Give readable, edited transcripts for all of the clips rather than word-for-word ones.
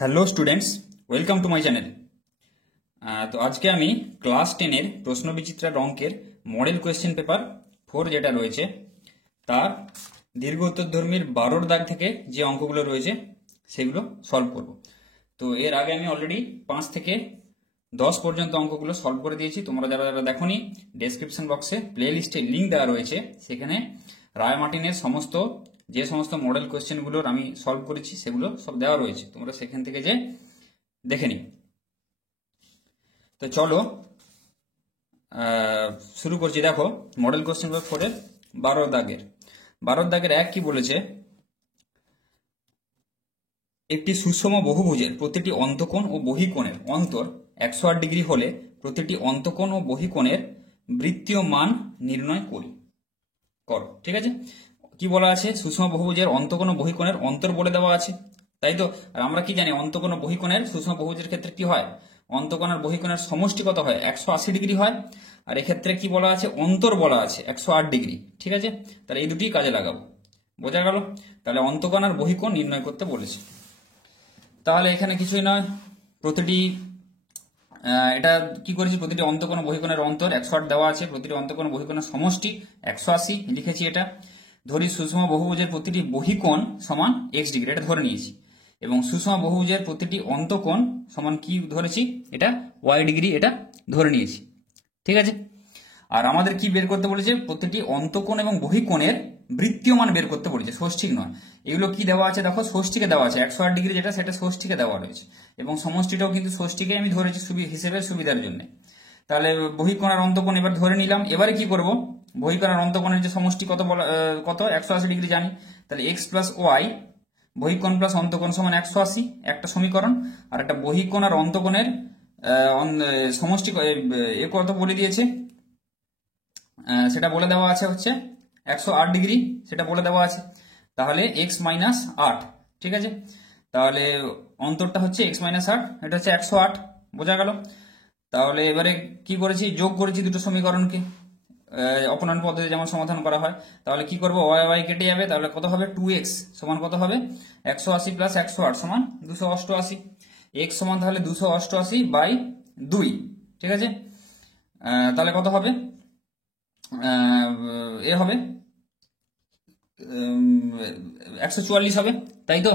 Hello students, welcome to my channel. তো আজকে আমি ক্লাস 10-এর প্রশ্নবিচিত্রার অঙ্কের মডেল কোয়েশ্চেন পেপার 4 যেটা রয়েছে তার দীর্ঘ উত্তরধর্মীর 12 দাগ থেকে যে অঙ্কগুলো রয়েছে সেগুলো সলভ করব। তো এর আগে আমি অলরেডি 5 থেকে 10 পর্যন্ত অঙ্কগুলো সলভ করে দিয়েছি। তোমরা যারা যারা দেখোনি, ডেসক্রিপশন বক্সে প্লে লিস্টে লিঙ্ক দেওয়া রয়েছে, সেখানে রায় মার্টিনের যে সমস্ত মডেল কোয়েশ্চেনগুলোর আমি সলভ করেছি সেগুলো সব দেওয়া রয়েছে, তোমরা সেখান থেকে যে দেখে নিই। তো চলো শুরু করছি। দেখো মডেল কোয়েশ্চেন পেপার 4-এর 12 দাগের 1 কি বলেছে, একটি সুষম বহুভুজের প্রতিটি অন্তকোণ ও বহিকোণের অন্তর 108 ডিগ্রি হলে প্রতিটি অন্তকোণ ও বহিকোণের বৃত্তীয় মান নির্ণয় করো। ঠিক আছে, কি বলা আছে? সুষম বহুভুজের অন্তকোণ ও বহিকোণের অন্তর বলে দেওয়া আছে, তাই তো। আর আমরা কি জানি, অন্তকোণ ও বহিকোণের সুষম বহুভুজের ক্ষেত্রে কি হয়? অন্তকোণ আর বহিকোণের সমষ্টি কত হয়? 180 ডিগ্রি হয়। আর এক্ষেত্রে কি বলা আছে? অন্তর বলা আছে 108 ডিগ্রি। ঠিক আছে, তাহলে এই দুটি কাজে লাগাবো। বোঝা গেল? তাহলে অন্তকোণ আর বহিকোণ নির্ণয় করতে বলেছে। তাহলে এখানে কিছুই নয়, প্রতিটি এটা কি করেছি, প্রতিটি অন্তকোণ ও বহিকোণের অন্তর 108 দেওয়া আছে, প্রতিটি অন্তকোণ ও বহিকোণের সমষ্টি 180 লিখেছি। এটা ধরি সুষম বহুভুজের প্রতিটি বহিকোণ সমান x ডিগ্রি, এটা ধরে নিয়েছি। এবং সুষম বহুভুজের প্রতিটি অন্তকোণ সমান কি ধরেছি? এটা y ডিগ্রি, এটা ধরে নিয়েছি। ঠিক আছে, আর আমাদের কি বের করতে বলেছে? প্রতিটি অন্তকোণ এবং বহিকোণের বৃত্তীয় মান বের করতে বলেছে, ষষ্ঠিক নয়। এগুলো কি দেওয়া আছে? দেখো ষষ্ঠীকে দেওয়া আছে, 108 ডিগ্রি যেটা সেটা ষষ্ঠীকে দেওয়া রয়েছে, এবং সমষ্টিটাও কিন্তু ষষ্ঠীকে আমি ধরেছি হিসেবে সুবিধার জন্য। তাহলে বহিকোণ আর অন্তকোণ এবার ধরে নিলাম। এবারে কি করব? বহিকোণ আর অন্তকোণের যে সমষ্টি কত 180 ডিগ্রি জানি, তাহলে x প্লাস ওয়াই বহিকোণ প্লাস অন্তকোণ সমান 180, একটা সমীকরণ। আর একটা বহিকোণ আর অন্তকোণের সমষ্টি কত বলে দিয়েছে, সেটা বলে দেওয়া আছে হচ্ছে 108 ডিগ্রি, সেটা বলে দেওয়া আছে। তাহলে x মাইনাস 8। ঠিক আছে, তাহলে অন্তরটা হচ্ছে x মাইনাস 8, এটা হচ্ছে 108। বোঝা গেল? তাহলে এবারে কি করেছি? যোগ করেছি দুটো সমীকরণকে, অপনয়ন পদ্ধতি যেমন সমাধান করা হয়। তাহলে কি করবো? y কেটে যাবে, তাহলে কত হবে? 2x সমান কত হবে? 180 প্লাস 108 সমান 288। x সমান তাহলে 288/2। ঠিক আছে, তাহলে কত হবে? এ হবে 144 হবে, তাই তো।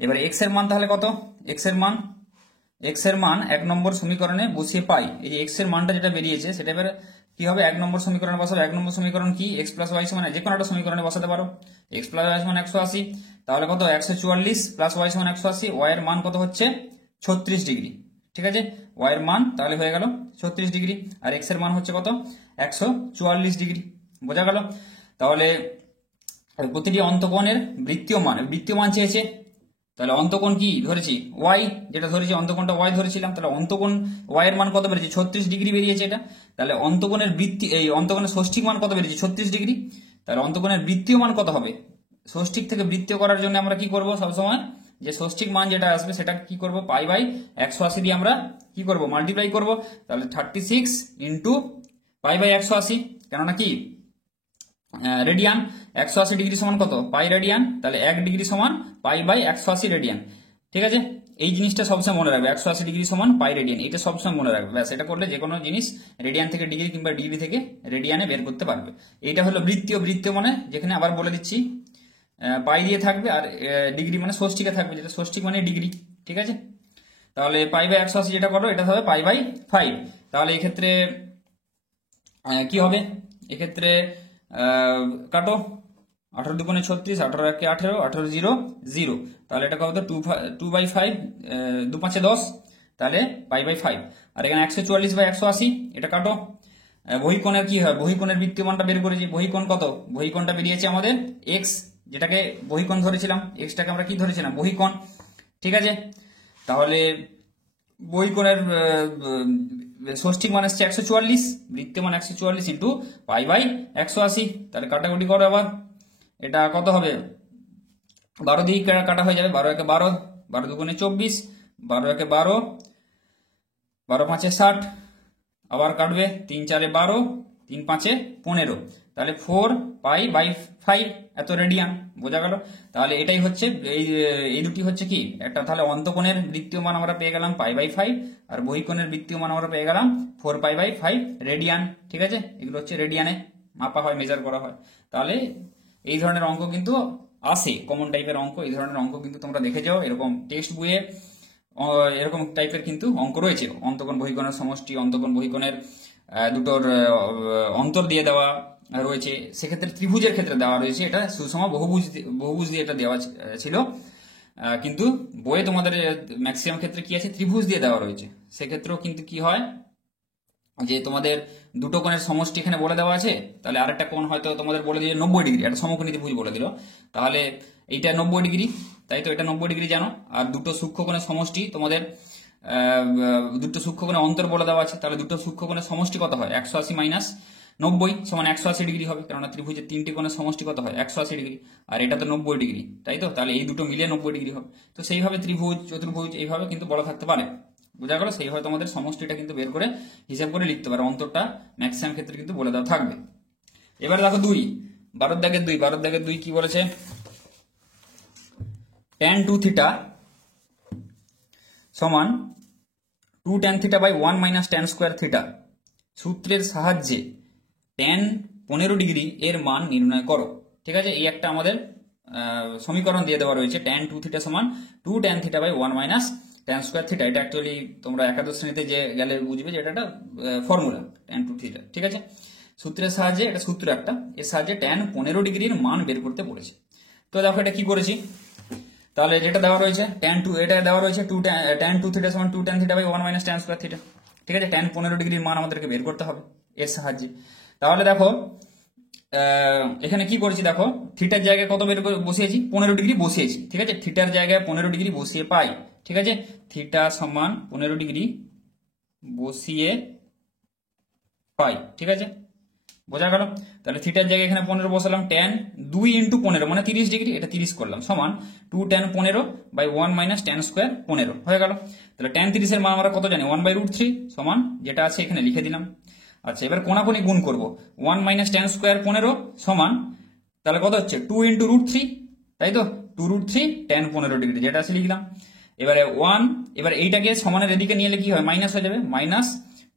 এবার x এর মান তাহলে কত? x এর মান 1 নম্বর সমীকরণে বসিয়ে পাই। এই যে x এর মানটা যেটা বেরিয়েছে সেটা এবার কি হবে? 1 নম্বর সমীকরণে বসাবো। 1 নম্বর সমীকরণ কি? x প্লাস ওয়াই সমান, যে কোনো একটা সমীকরণে বসাতে পারো। x প্লাস ওয়াই সমান 180, তাহলে কত? 144 প্লাস ওয়াই সমান 180। ওয়াই এর মান কত হচ্ছে? 36 ডিগ্রি। ঠিক আছে, ওয়াই এর মান তাহলে হয়ে গেল 36 ডিগ্রি, আর x এর মান হচ্ছে কত? 144 ডিগ্রি। বোঝা গেল? তাহলে প্রতিটি অন্তকোণের বৃত্তীয় মান চেয়েছে। তাহলে অন্তকোণ কি ধরেছি? y, যেটা ধরেছি অন্তকোণটা y ধরেছিলাম। তাহলে অন্তকোণ y এর মান কত বেরিয়েছে? 36 ডিগ্রি বেরিয়েছে এটা। তাহলে অন্তকোণের অন্তকোণের ষষ্ঠিক মান কত বেরিয়েছে? 36 ডিগ্রি। তাহলে অন্তকোণের বৃত্তীয় মান কত হবে? ষষ্ঠিক থেকে বৃত্তীয় করার জন্য আমরা কি করব? সবসময় যে ষষ্ঠিক মান যেটা আসবে সেটা কি করব? π/180 দিয়ে আমরা কি করব? মাল্টিপ্লাই করব। তাহলে 36 ইন্টু π/180, কেননা কি রেডিয়ান, 180 ডিগ্রি সমান কত? পাই রেডিয়ান। তাহলে 1 ডিগ্রি সমান π/180 রেডিয়ান। ঠিক আছে, এই জিনিসটা সবসময় মনে রাখবে, 180 ডিগ্রি সমান পাই রেডিয়ান, এটা সবসময় মনে রাখবে। ব্যাস, এটা করলে যে কোনো জিনিস রেডিয়ান থেকে ডিগ্রি কিংবা ডিগ্রি থেকে রেডিয়ানে বের করতে পারবে। এইটা হলো বৃত্তীয় মানে, যেখানে আবার বলে দিচ্ছি পাই দিয়ে থাকবে আর ডিগ্রি মানে ষষ্ঠিকে থাকবে, যেটা ষষ্ঠিক মানে ডিগ্রি। ঠিক আছে, তাহলে π/180 যেটা করো এটা হবে π/5। তাহলে এক্ষেত্রে কি হবে? এক্ষেত্রে কাটো, 18 দুগুণে 36, 18 একে 18, 18 0 0, তাহলে এটা কত? 2/5, 2 5 10, তাহলে π/5। আর এখানে 144/180, এটা কাটো। বহিকোণের কি হয়? বহিকোণের বৃত্তীয় মানটা বের করেছি। বহিকোণ কত? বহিকোণটা বেরিয়েছে আমাদের x, যেটাকে বহিকোণ ধরেছিলাম, এক্সটাকে আমরা কি ধরেছিলাম? বহিকোণ। ঠিক আছে, তাহলে বহিকোণের ষষ্ঠিক মান আসছে 144, বৃত্তীয় মান 144 ইন্টু π/180। তাহলে কাটাকুটি করো আবার, এটা কত হবে? 12 দিয়ে কাটা হয়ে যাবে, 12 একে 12, 12 দুগুণে 24, 12 একে 12, 12 5 60, আবার কাটবে, 3 4 12, 3 5 15, তাহলে 4π/5 5 এত রেডিয়ান, বোঝা গেল। তাহলে এটাই হচ্ছে এই দুটি হচ্ছে কি একটা, তাহলে অন্তকোণের বৃত্তীয় মান আমরা পেয়ে গেলাম π/5 আর বহিকোণের বৃত্তীয় মান আমরা পেয়ে গেলাম 4π/5 রেডিয়ান। ঠিক আছে, এগুলো হচ্ছে রেডিয়ানে মাপা হয়, মেজার করা হয়। তাহলে এই ধরনের অঙ্ক কিন্তু আসে, কমন টাইপের অঙ্ক, এই ধরনের অঙ্ক কিন্তু তোমরা দেখে যাও, এরকম টেক্সট বইয়ে এরকম টাইপের কিন্তু অঙ্ক রয়েছে। অন্তকোণ বহিকোণের সমষ্টি, অন্তকোণ বহিকোণের দুটোর অন্তর দিয়ে দেওয়া রয়েছে, সেক্ষেত্রে ত্রিভুজের ক্ষেত্রে দেওয়া রয়েছে, এটা সুষম বহুভুজ দিয়ে এটা দেওয়া ছিল, কিন্তু বইয়ে তোমাদের ম্যাক্সিমাম ক্ষেত্রে কি আছে, ত্রিভুজ দিয়ে দেওয়া রয়েছে। সেক্ষেত্রেও কিন্তু কি হয় যে তোমাদের দুটো কোণের সমষ্টি এখানে বলে দেওয়া আছে, তাহলে আরেকটা কোণ হয়তো তোমাদের বলে দিয়ে 90 ডিগ্রি, একটা সমকোণী ত্রিভুজ বলে দিল, তাহলে এইটা 90 ডিগ্রি, তাই তো এটা 90 ডিগ্রি জানো। আর দুটো সূক্ষ্মকোণের সমষ্টি তোমাদের দুটো সূক্ষ্মকোণের অন্তর বলে দেওয়া আছে, তাহলে দুটো সূক্ষ্মকোণের সমষ্টি কত হয়, 180 মাইনাস 90 সমান 180 ডিগ্রি হবে, কারণ ত্রিভুজের তিনটি কোণের সমষ্টি কত হয়, 180 ডিগ্রি, আর এটা তো 90 ডিগ্রি, তাই তো। তাহলে এই দুটো মিলিয়ে 90 ডিগ্রি হবে। তো সেইভাবে ত্রিভুজ, চতুর্ভুজ এইভাবে কিন্তু বলা থাকতে পারে, বোঝা গেল। সেইভাবে তোমাদের সমষ্টিটা কিন্তু বের করে হিসাব করে লিখতে পারে, অন্তরটা ম্যাক্সিমাম ক্ষেত্রে কিন্তু বলে দেওয়া থাকবে। এবার দেখো 12 কি বলেছে, tan 2 থিটা সমান 2 tan theta by 1 minus tan square theta সূত্রের সাহায্যে tan 15 ডিগ্রি এর মান নির্ণয় করো। ঠিক আছে, এই একটা আমাদের সমীকরণ দিয়ে দেওয়া রয়েছে, tan 2 থিটা সমান 2 tan theta by 1 minus tan square theta. এটা অ্যাকচুয়ালি তোমরা একাদশ শ্রেণীতে যে গেলে বুঝবে যে এটা একটা ফর্মুলা, tan 2 থিটা। ঠিক আছে, সূত্রের সাহায্যে, এটা সূত্র একটা, এর সাহায্যে tan 15 ডিগ্রির মান বের করতে বলেছে। তো দেখো এটা কি করেছি, তাহলে যেটা দেওয়া রয়েছে tan 2, এটা দেওয়া রয়েছে tan 2 থিটা সমান 2 tan theta by 1 minus tan square theta. ঠিক আছে, tan 15 ডিগ্রির মান আমাদেরকে বের করতে হবে এর সাহায্যে। তাহলে দেখো এখানে কি করেছি, দেখো থিটার জায়গায় কত বের করে বসিয়েছি, 15 ডিগ্রি বসিয়েছি। ঠিক আছে, থিটার জায়গায় 15 ডিগ্রি বসিয়ে পাই। ঠিক আছে, থিটা সমান 15 ডিগ্রি বসিয়ে পাই। ঠিক আছে, বোঝা গেল। তাহলে থিটার জায়গায় এখানে 15 বসালাম, tan 2 ইন্টু 15 মানে 30 ডিগ্রি, এটা 30 করলাম, সমান 2 tan 15 by 1 minus tan square 15 হয়ে গেল। তাহলে tan 30 এর মান আমরা কত জানি, 1/√3 সমান যেটা আছে এখানে লিখে দিলাম। আচ্ছা, এবার কোনাকুনি গুণ করব, 1 মাইনাস tan স্কোয়ার 15 সমান, তাহলে কত হচ্ছে 2 ইন্টু √3, তাই তো 2√3 tan 15 ডিগ্রি যেটা আছে লিখলাম। এবারে 1, এবার এইটাকে সমানের এদিকে নিয়ে এলে কি হয়, মাইনাস হয়ে যাবে, মাইনাস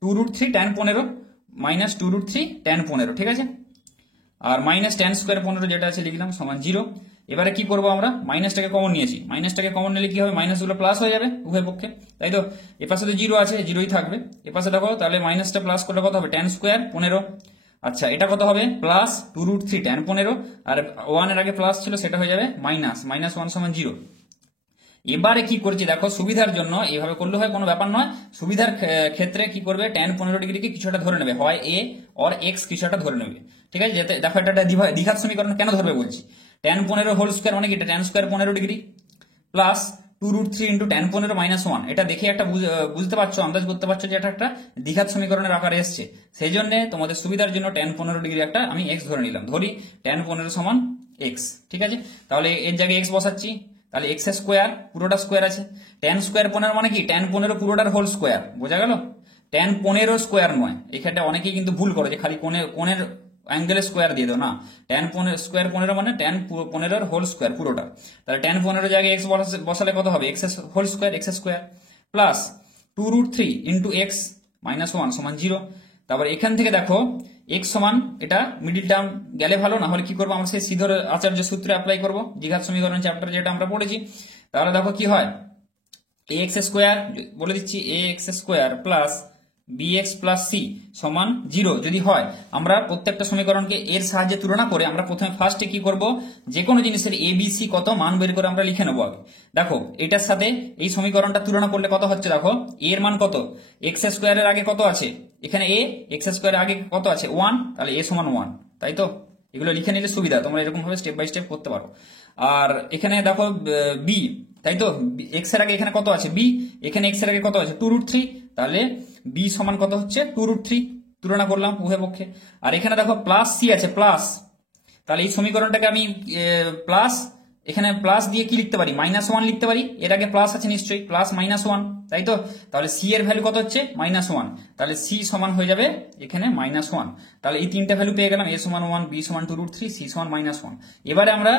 2√3 tan 15 মাইনাস 2√3 tan 15। ঠিক আছে, আর মাইনাস tan স্কোয়ার 15 যেটা আছে লিখলাম সমান 0। এবারে কি করব, আমরা মাইনাসটাকে কমন নিয়েছি, মাইনাসটাকে কমন নিলে কি হবে, মাইনাসগুলো প্লাস হয়ে যাবে উভয় পক্ষে, তাই তো। এপাশে তো 0 আছে, 0ই থাকবে। এপাশে দেখো, তাহলে মাইনাসটা প্লাস করলে কত হবে, tan স্কোয়ার 15। আচ্ছা, এটা কত হবে, প্লাস 2√3 tan 15, আর 1 এর আগে প্লাস ছিল, সেটা হয়ে যাবে মাইনাস, -1 সমান 0। এবারে কি করছি দেখো, সুবিধার জন্য এইভাবে করলে হয়, কোনো ব্যাপার নয়। সুবিধার ক্ষেত্রে কি করবে, tan 15 ডিগ্রিকে কিছু একটা ধরে নেবে, হয় a অর x কিছু একটা ধরে নেবে। ঠিক আছে, যাতে দেখো এটা দ্বিঘাত সমীকরণ কেন ধরবে বলছি, tan 15 হোল স্কোয়ার মানে কি, tan square 15 degree plus 2√3 into tan 15 minus 1। এটা দেখে একটা বুঝতে পারছো, আন্দাজ করতে পারছো যে এটা একটা দ্বিঘাত সমীকরণের আকারে এসছে। সেই জন্য তোমাদের সুবিধার জন্য tan 15 ডিগ্রি একটা আমি x ধরে নিলাম, ধরি tan 15 সমান x। ঠিক আছে, তাহলে এর জায়গায় x বসাচ্ছি, তাহলে x স্কোয়ার পুরোটা স্কোয়ার আছে, tan স্কোয়ার 15 মানে কি, tan 15 পুরোটার হোল স্কোয়ার, বোঝা গেল। tan 15 স্কোয়ার নয়, এখানটা অনেকেই কিন্তু ভুল করে যে খালি কোণের অ্যাঙ্গেলের স্কোয়ার দিয়ে দাও, না, tan স্কোয়ার 15 মানে tan 15 হোল স্কোয়ার পুরোটা। তাহলে tan 15 জায়গায় x বসালে কত হবে, x whole square, x square plus 2√3 into x minus 1 সমান 0। তারপর এখান থেকে দেখো x সমান, এটা মিডিল টার্ম গেলে ভালো, না হলে কি করবো, আমরা সেই সিধর আচার্য সূত্রে অ্যাপ্লাই করবো, দ্বিঘাত সমীকরণ চ্যাপ্টার যেটা আমরা পড়েছি। তাহলে দেখো কি হয়, ax স্কোয়ার বলে দিচ্ছি, ax square plus bx plus c সমান 0 যদি হয়, আমরা প্রত্যেকটা সমীকরণকে এর সাহায্যে তুলনা করে আমরা প্রথমে ফার্স্টে কি করব, যে কোনো জিনিসের a b c কত মান বের করে আমরা লিখে নেবো আগে। দেখো এটার সাথে এই সমীকরণটা তুলনা করলে কত হচ্ছে, দেখো a এর মান কত, x স্কোয়ারের আগে কত আছে, এখানে a, x স্কোয়ারের আগে কত আছে 1, তাহলে a সমান 1, তাই তো। এগুলো লিখে নিলে সুবিধা, তোমরা এরকম ভাবে স্টেপ বাই স্টেপ করতে পারো। আর এখানে দেখো b, তাই তো, x এর আগে এখানে কত আছে b, এখানে x এর আগে কত আছে 2√3, তাহলে b সমান কত হচ্ছে 2√3, তুলনা করলাম উভয় পক্ষে। আর এখানে দেখো প্লাস c আছে, প্লাস, তাহলে এই সমীকরণটাকে আমি প্লাস এখানে প্লাস দিয়ে কি লিখতে পারি, -1 লিখতে পারি, এর আগে প্লাস আছে নিশ্চয়ই, প্লাস -1, তাই তো? তাহলে সি এর ভ্যালু কত হচ্ছে -1, তাহলে সি সমান হয়ে যাবে এখানে -1। তাহলে এই তিনটা ভ্যালু পেয়ে গেলাম, a সমান 1, b সমান 2√3, c সমান -1। এবারে আমরা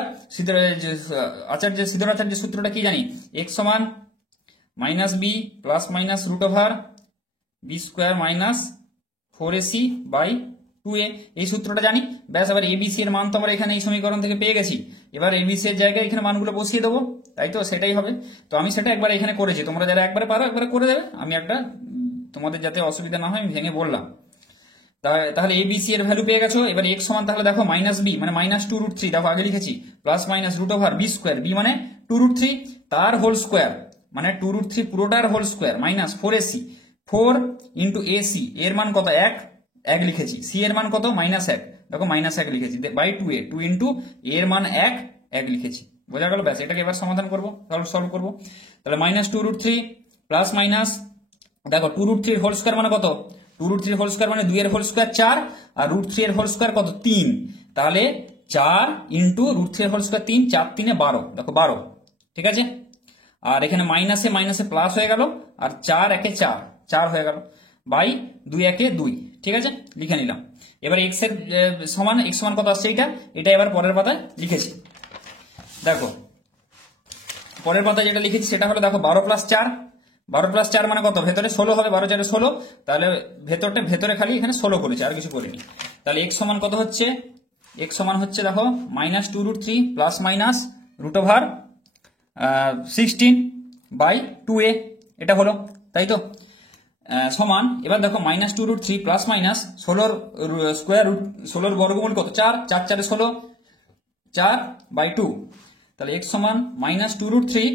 সিদ্ধরাচার্যের সূত্রটা কি জানি, x সমান -b plus minus √b square minus 4ac by 2a, এই সূত্রটা জানি। ব্যাস, এবার এবিসি এর মান তো আমরা এখানে এই সমীকরণ থেকে পেয়ে গেছি। এবার এবিসি এর জায়গায় এখানে মানগুলো বসিয়ে দেবো, তাই তো? সেটাই হবে। তো আমি সেটা একবার এখানে করেছি, তোমরা যারা একবারে পারো একবারে করে দেবে। আমি একটা তোমাদের যাতে অসুবিধা না হয় আমি ভেঙে বললাম। তাহলে এবিসি এর ভ্যালু পেয়ে গেছো। এবার x সমান তাহলে দেখো -b মানে -2√3, দেখো আগে লিখেছি, plus minus √b square, b মানে 2√3 তার হোল স্কোয়ার মানে 2√3 পুরোটার whole square minus 4ac, 4 into ac এর মান কত, 1 লিখেছি। c এর মান কত, -1, দেখো -1 লিখেছি, বাই 2a, 2 ইন্টু এর মান 1 লিখেছি। বোঝা গেল? ব্যাস, এটাকে এবার সমাধান করবো, সলভ করবো। তাহলে -2√3 প্লাস মাইনাস, দেখো 2√3 হোল স্কোয়ার মানে কত, 2√3 হোল স্কোয়ার মানে 2 এর হোল স্কোয়ার 4, আর √3 এর হোল স্কোয়ার কত, 3। তাহলে 4 ইন্টু √3 এর হোল স্কোয়ার 3, 4 3 12, দেখো 12, ঠিক আছে? আর এখানে মাইনাসে মাইনাসে প্লাস হয়ে গেল, আর 4 1 4 হয়ে গেল, বাই 2 1 2, ঠিক আছে? লিখে নিলাম। এবার x এর সমান, x সমান কত আসছে, এটা এবার পরের পাতায় লিখেছি। দেখো পরের পাতায় যেটা লিখেছি সেটা হলো, দেখো 12 + 4, 12 + 4 মানে কত, ভেতরে 16 হবে, 12 4 16, তাহলে ভেতরে খালি এখানে 16 করেছে, আর কিছু করিনি। তাহলে x সমান কত হচ্ছে, x সমান হচ্ছে দেখো -2√3 প্লাস মাইনাস √16 বাই 2a, এটা হলো, তাই তো? সমান, এবার দেখো -2√3 প্লাস মাইনাস 16 স্কোয়ার রুট, 16 বর্গমূল কত, 4, 4 4 16, 4 বাই 2। তাহলে x সমান -2√3,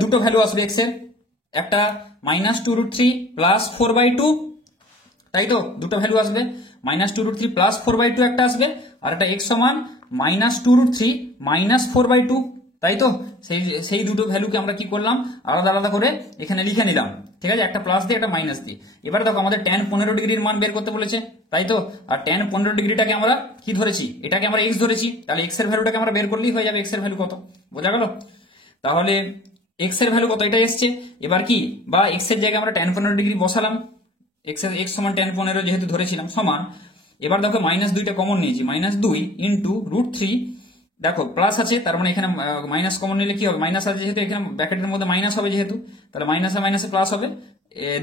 দুটো ভ্যালু আসবে x এর, একটা -2√3 প্লাস 4/2, তাই তো? দুটো ভ্যালু আসবে, -2√3 প্লাস 4/2 একটা আসবে, আর একটা x সমান -2√3 মাইনাস 4/2, তাই তো? সেই দুটো ভ্যালুকে আমরা কি করলাম, আলাদা আলাদা করে এখানে লিখে নিলাম, ঠিক আছে? একটা প্লাস দিয়ে একটা মাইনাস দিয়ে। এবার দেখো আমাদের tan 15 ডিগ্রির মান বের করতে বলেছে, তাই তো? আর tan 15 ডিগ্রিটাকে আমরা কি ধরেছি, এটাকে আমরা x ধরেছি, তাহলে x এর ভ্যালুটাকে আমরা বের করলেই হয়ে যাবে, x এর ভ্যালু কত, বোঝা গেল? তাহলে x এর ভ্যালু কত, এটা এসছে। এবার কি, বা x এর জায়গায় আমরা tan 15 ডিগ্রি বসালাম, x সমান tan 15 যেহেতু ধরেছিলাম, সমান, এবার দেখো -2টা কমন নিয়েছি, -2 ইন্টু √3, দেখো প্লাস আছে, তার মানে এখানে মাইনাস কমন নিলে কি হবে, মাইনাস আছে যেহেতু এখানে ব্র্যাকেটের মধ্যে মাইনাস হবে যেহেতু, তাহলে মাইনাসে মাইনাসে প্লাস হবে,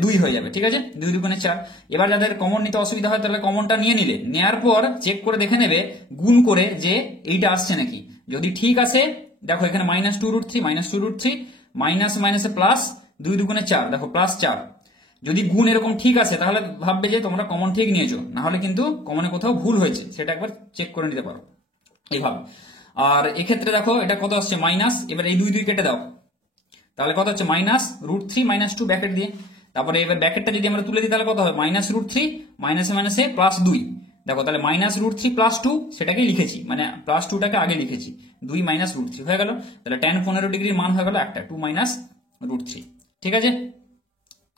2 হয়ে যাবে, ঠিক আছে? 2 2 4। এবার যাদের কমন নিতে অসুবিধা হয় তাহলে কমনটা নিয়ে নিলে, নেওয়ার পর চেক করে দেখে নেবে গুণ করে যে এইটা আসছে নাকি। যদি ঠিক আসে, দেখো এখানে -2√3 মাইনাস মাইনাসে প্লাস, 2 2 4, দেখো +4। যদি গুণ এরকম ঠিক আছে তাহলে ভাববে যে তোমরা কমন ঠিক নিয়েছো, না হলে কিন্তু কমনে কোথাও ভুল হয়েছে, সেটা একবার চেক করে নিতে পারো এইভাবে। আর এক্ষেত্রে দেখো এটা কত আসছে, মাইনাস, এবার এই 2 2 কেটে দাও, তাহলে কত হচ্ছে, -√3 -2 ব্র্যাকেট দিয়ে, তারপরে এবার ব্র্যাকেটটা যদি আমরা তুলে দিই তাহলে কত হবে, -√3 মাইনাসে মাইনাসে +2, দেখো তাহলে -√3 +2 সেটাকে লিখেছি, মানে +2টাকে আগে লিখেছি, 2 -√3 হয়ে গেল। তাহলে tan 15 ডিগ্রির মান হয়ে গেল একটা, 2 -√3, ঠিক আছে?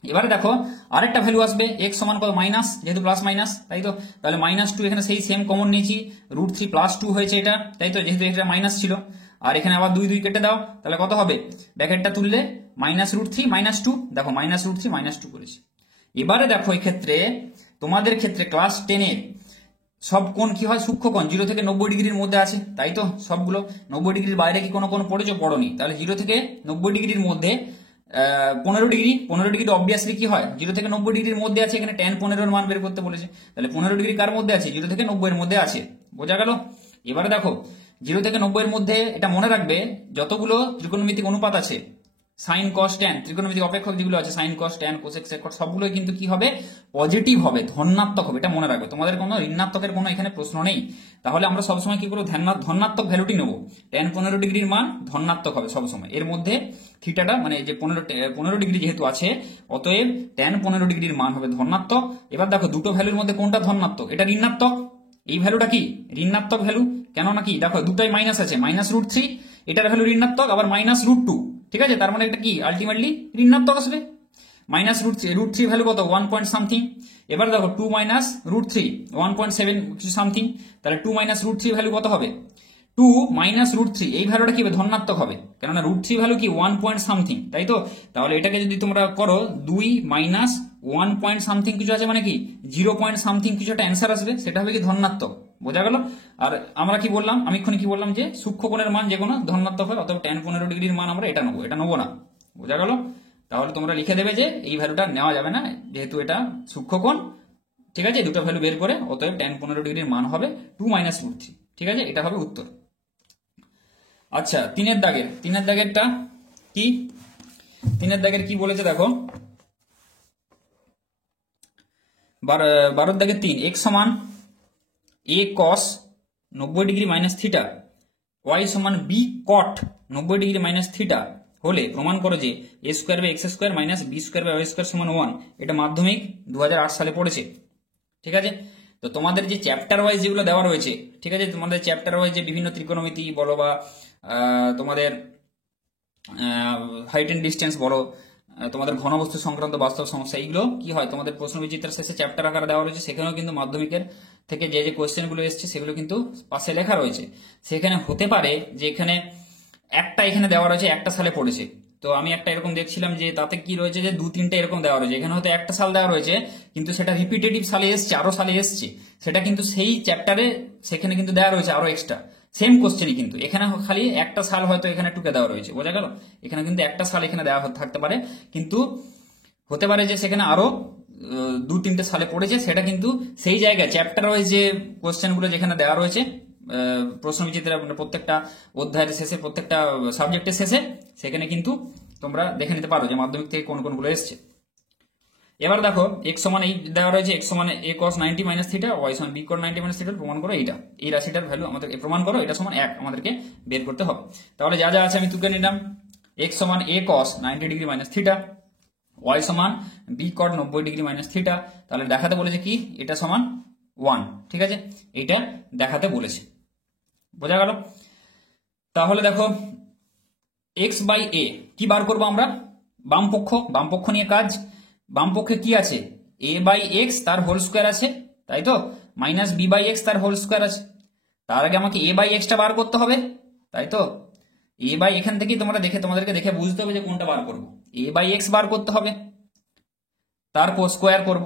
এবারে দেখো আরেকটা ভ্যালু আসবে, x সমান কত, মাইনাস, যেহেতু প্লাস মাইনাস, তাই তো? তাহলে -2 এখানে সেই সেম কমন নিয়েছি, √3 +2 হয়েছে এটা, তাই তো? যেহেতু এটা মাইনাস ছিল, আর এখানে আবার 2 2 কেটে দাও, তাহলে কত হবে, ব্র্যাকেটটা তুললে -√3 -2, দেখো -√3 -2 করেছি। এবারে দেখো এই ক্ষেত্রে, তোমাদের ক্ষেত্রে ক্লাস 10 এর সব কোণ কি হয়, সূক্ষ্মকোণ 0 থেকে 90 ডিগ্রির মধ্যে আছে, তাই তো? সবগুলো 90 ডিগ্রির বাইরে কি কোনো কোণ পড়েছো, পড়োনি? তাহলে 0 থেকে 90 ডিগ্রির মধ্যে 15 ডিগ্রি তো অবভিয়াসলি কি হয়, 0 থেকে 90 ডিগ্রির মধ্যে আছে, এখানে tan 15 এর মান বের করতে বলেছে, তাহলে 15 ডিগ্রি কার মধ্যে আছে, 0 থেকে 90 এর মধ্যে আছে, বোঝা গেল? এবারে দেখো 0 থেকে 90 এর মধ্যে, এটা মনে রাখবে, যতগুলো ত্রিকোণমিতিক অনুপাত আছে, সাইন কস ট্যান, ত্রিকোণমিতিক অপেক্ষক যেগুলো আছে, সাইন কস ট্যান কোসেক সেকট, সবগুলোই কিন্তু কি হবে, পজিটিভ হবে, ধনাত্মক হবে, এটা মনে রাখবে। তোমাদের কোনো ঋণাত্মকের কোনো এখানে প্রশ্ন নেই। তাহলে আমরা সবসময় কি করবো, ধনাত্মক ভ্যালুটি নেবো, tan 15 ডিগ্রির মান ধনাত্মক হবে সবসময়, এর মধ্যে থিটাটা মানে যে 15 ডিগ্রি যেহেতু আছে, অতএব tan 15 ডিগ্রির মান হবে ধনাত্মক। এবার দেখো দুটো ভ্যালুর মধ্যে কোনটা ধনাত্মক, এটা ঋণাত্মক, এই ভ্যালুটা কি ঋণাত্মক ভ্যালু, কেন নাকি দেখো দুটাই মাইনাস আছে, -√3 এটার ভ্যালু ঋণাত্মক, আবার -√2, ঠিক আছে? তার মানে এটা কি আলটিমেটলি ঋণাত্মক আসবে। -√3 ভ্যালু কত, 1 পয়েন্ট সামথিং। এবার দেখো 2 -√3 1.7 কিছু সামথিং, তাহলে 2 -√3 ভ্যালু কত হবে, 2 মাইনাস √3, এই ভ্যালুটা কি হবে? ধনাত্মক হবে, কেননা √3 ভ্যালু কি 1 পয়েন্ট সামথিং, তাই তো? তাহলে এটাকে যদি তোমরা করো 2 মাইনাস 1 পয়েন্ট সামথিং কিছু আছে মানে কি 0 পয়েন্ট সামথিং কিছু একটা অ্যান্সার আসবে, সেটা হবে কি ধনাত্মক। বোঝা গেল? আর আমরা কি বললাম, আমি এক্ষুনি কি বললাম যে সূক্ষ্মকোণের মান যে কোনো ধনাত্মক হয়, অথবা tan 15 ডিগ্রির মান আমরা এটা নেবো, এটা নেবো না। বোঝা গেল? তাহলে তোমরা লিখে দেবে যে এই ভ্যালুটা নেওয়া যাবে না, যেহেতু এটা সূক্ষ্মকোণ। ঠিক আছে, দুটো ভ্যালু বের করে অতএব tan 15 ডিগ্রির মান হবে 2 মাইনাস √3। ঠিক আছে, এটা হবে উত্তর। আচ্ছা, তিনের দাগেরটা কি? তিনের দাগের কি বলেছে দেখো, 12 দাগের 3, x সমান a cos 90 degree minus theta, y সমান b cot 90 degree minus theta হলে প্রমাণ করো যে a square by x square minus B square by Y square সমান 1। এটা মাধ্যমিক 2008 সালে পড়েছে। ঠিক আছে, তো তোমাদের যে চ্যাপ্টার ওয়াইজ যেগুলো দেওয়া রয়েছে, ঠিক আছে, তোমাদের চ্যাপ্টার ওয়াইজ যে বিভিন্ন ত্রিকোণমিতি বলো বা তোমাদের হাইট এন্ড ডিস্টেন্স বলো, তোমাদের ঘনবস্তু সংক্রান্ত বাস্তব সমস্যা, এইগুলো কি হয় তোমাদের প্রশ্নবিচিত্রার শেষে চ্যাপ্টার আকারে দেওয়া রয়েছে। সেখানেও কিন্তু মাধ্যমিকের থেকে যে যে কোয়েশ্চেনগুলো এসছে সেগুলো কিন্তু পাশে লেখা রয়েছে। সেখানে হতে পারে যে এখানে এখানে দেওয়া রয়েছে একটা সালে পড়েছে, তো আমি একটা এরকম দেখছিলাম যে তাতে কি রয়েছে যে 2-3টা এরকম দেওয়া রয়েছে। এখানে হয়তো একটা সাল দেওয়া রয়েছে কিন্তু সেটা রিপিটেটিভ সালে এসছে, আরো সালে এসছে, সেটা কিন্তু সেই চ্যাপ্টারে সেখানে কিন্তু দেওয়া রয়েছে আরো এক্সট্রা সেম কোশ্চেনই, কিন্তু এখানে খালি একটা সাল হয়তো এখানে টুকে দেওয়া রয়েছে। বোঝা গেল? এখানে কিন্তু একটা সাল এখানে দেওয়া থাকতে পারে, কিন্তু হতে পারে যে সেখানে আরো 2-3টে সালে পড়েছে, সেটা কিন্তু সেই জায়গায় চ্যাপ্টার ওয়াইজ যে কোশ্চেনগুলো যেখানে দেওয়া রয়েছে প্রশ্নবিচিত্রা প্রত্যেকটা অধ্যায়ের শেষে, প্রত্যেকটা সাবজেক্টের শেষে, সেখানে কিন্তু তোমরা দেখে নিতে পারো যে মাধ্যমিক থেকে কোন কোনগুলো এসছে। এবার দেখো x সমান এই দেওয়া রয়েছে, x সমান a cos 90 minus theta, y সমান b cot 90 মাইনাস থিটা, প্রমাণ করো এইটা, এই রাশিটার ভ্যালু আমাদের প্রমাণ করো এটা সমান 1 আমাদেরকে বের করতে হবে। তাহলে যা যা আছে আমি তুলে নিলাম, x সমান a cos 90 degree minus theta, y সমান b cot 90 degree minus theta. তাহলে দেখাতে বলেছে কি এটা সমান 1। ঠিক আছে, এইটা দেখাতে বলেছে। বোঝা গেল? তাহলে দেখো x বাই a কি বার করবো আমরা? বাম পক্ষ নিয়ে কাজ। বাম পক্ষে কি আছে? a বাই এক্স তার হোল স্কোয়ার আছে, তাই তো, মাইনাস b বাই এক্স তার হোল স্কোয়ার আছে। তার আগে আমাকে a বাই এক্সটা বার করতে হবে, তাই তো। a বাই এখান থেকেই তোমাদেরকে দেখে বুঝতে হবে যে কোনটা বার করবো। a বাই এক্স বার করতে হবে, তারপর স্কোয়ার করব।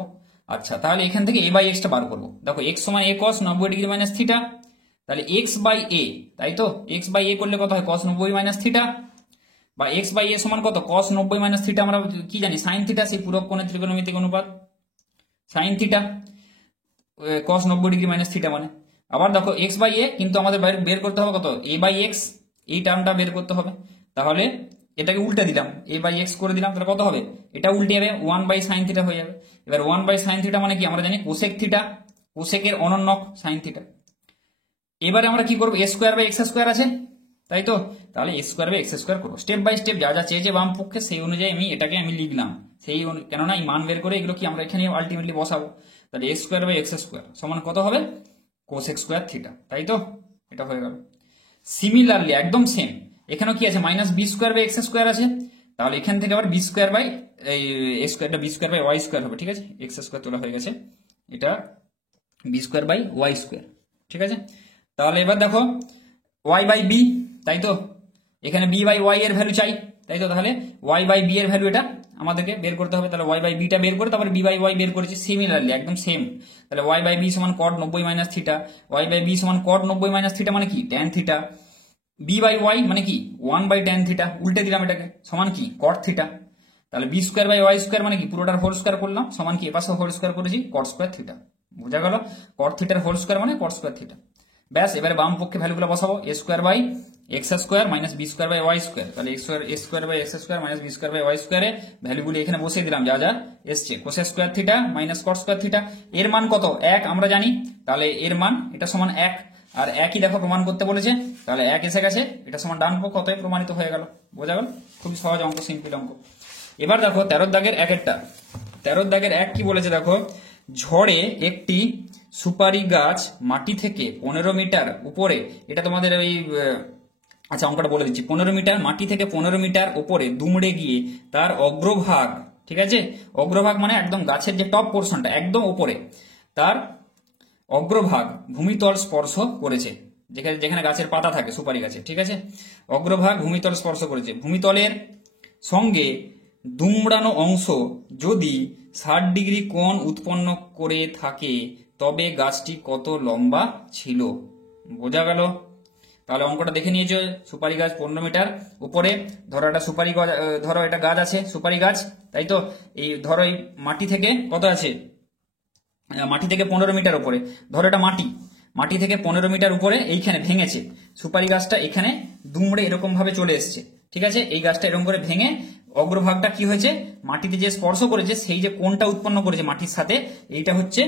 আচ্ছা, তাহলে এখান থেকে a বাই এক্সটা বার করবো। দেখো x সমান a cos 90 degree minus theta, তাহলে x বাই a, তাই তো, x বাই a করলে কত হয়? cos 90 মাইনাস থিটা, বা x বাই a সমান কত? cos 90 মাইনাস থিটা, আমরা কি জানি? সাইন থিটা, সেই পূরক কোণের ত্রিকোণমিতিক অনুপাত sine theta, cos 90 degree minus theta মানে। আবার দেখো x বাই a কিন্তু আমাদের বের করতে হবে কত? a বাই এক্স, এই টার্মটা বের করতে হবে। তাহলে এটাকে উল্টে দিলাম, a বাই এক্স করে দিলাম, তাহলে কত হবে? এটা উল্টে যাবে, 1 বাই সাইন থিটা হয়ে যাবে। এবার 1 বাই সাইন থিটা মানে কি? আমরা জানি কোসেক থিটা, কোসেকের অনন্যক সাইন থিটা। এবারে আমরা কি করবো? a square by x square আছে, তাই তো, তাহলে a square by x square করবো। স্টেপ বাই স্টেপ যা যা চেয়েছে বাম পক্ষে সেই অনুযায়ী এটাকে আমি লিখলাম, কেননা এই মান বের করে এগুলো কি আমরা এখানে আলটিমেটলি বসাবো। তাহলে a square by x square সমান কত হবে? কোসেক স্কোয়ার থিটা, তাই তো, এটা হয়ে গেল। সিমিলারলি একদম সেম, এখানেও কি আছে? Minus B square by x square আছে, তাহলে এখান থেকে আবার বি স্কোয়ার বাই এ স্কোয়ারটা B square by Y square হবে। ঠিক আছে, এক্স স্কোয়ার তোলা হয়ে গেছে, এটা B square by Y square. ঠিক আছে, তাহলে এবার দেখো ওয়াই বাই বি, তাই তো, এখানে বি বাই ওয়াই এর ভ্যালু চাই, তাই তো, তাহলে ওয়াই বাই বি এর ভ্যালু এটা আমাদেরকে বের করতে হবে। তাহলে ওয়াই বাই বিটা বের করে তারপরে বি বাই ওয়াই বের করেছি, সিমিলারলি একদম সেম। তাহলে ওয়াই বাই বি সমান cot 90 minus theta, y by b সমান cot 90 মাইনাস থিটা মানে কি? Tan theta. B by y মানে কি? 1 বাই ট্যান থিটা, উল্টে দিলাম এটাকে, সমান কি? cot theta. তাহলে B square by Y square মানে কি? পুরোটার হোল স্কোয়ার করলাম, সমান কি? এপাশে হোল স্কোয়ার করেছি, cot স্কোয়ার থিটা। বোঝা গেল? cot থিটার হোল স্কোয়ার মানে cot স্কোয়ার থিটা। ব্যাস, এবারে বাম পক্ষে ভ্যালুগুলো বসাবো, a square by x square minus B square by Y square. তাহলে A square by x square minus B square by Y স্কোয়ারে ভ্যালুগুলি এখানে বসিয়ে দিলাম যা যা এসছে। Cosec square theta minus cot square theta, এর মান কত? 1 আমরা জানি, তাহলে এর মান এটা সমান 1, আর একই দেখো প্রমাণ করতে বলেছে, তাহলে 1 এসে গেছে, এটা সমান ডান পক্ষ, অতএব প্রমাণিত হয়ে গেল। বোঝা গেল? খুবই সহজ অঙ্ক, সিম্পল অঙ্ক। এবার দেখো 13 দাগের 13 দাগের 1 কি বলেছে দেখো, ঝড়ে একটি সুপারি গাছ মাটি থেকে 15 মিটার উপরে, এটা তোমাদের ওই আচ্ছা অঙ্কটা বলে দিচ্ছি, 15 মিটার মাটি থেকে 15 মিটার উপরে দুমড়ে গিয়ে তার অগ্রভাগ, ঠিক আছে, অগ্রভাগ মানে একদম গাছের যে টপ পোর্শনটা একদম উপরে, তার অগ্রভাগ ভূমিতল স্পর্শ করেছে। যেখানে যেখানে গাছের পাতা থাকে সুপারি গাছে, ঠিক আছে। অগ্রভাগ ভূমিতল স্পর্শ করেছে, ভূমিতলের সঙ্গে দুমড়ানো অংশ যদি 60 ডিগ্রি কোণ উৎপন্ন করে থাকে তবে গাছটি কত লম্বা ছিল। বোঝা গেল? তাহলে অঙ্কটা দেখে নিয়েছো। সুপারি গাছ 15 মিটার উপরে, ধরো একটা সুপারি গাছ, ধরো এটা গাছ আছে সুপারি গাছ, তাই তো। এই ধরো এই মাটি থেকে কত আছে, মাটি থেকে 15 মিটার উপরে, ধরো এটা মাটি থেকে 15 মিটার উপরে এইখানে ভেঙেছে সুপারি গাছটা, এখানে দুমড়ে এরকম ভাবে চলে এসছে, ঠিক আছে। এই গাছটা এরকম করে ভেঙে অগ্রভাগটা কি হয়েছে, মাটিতে যে স্পর্শ করেছে সেই যে কোণটা উৎপন্ন করেছে মাটির সাথে, এইটা হচ্ছে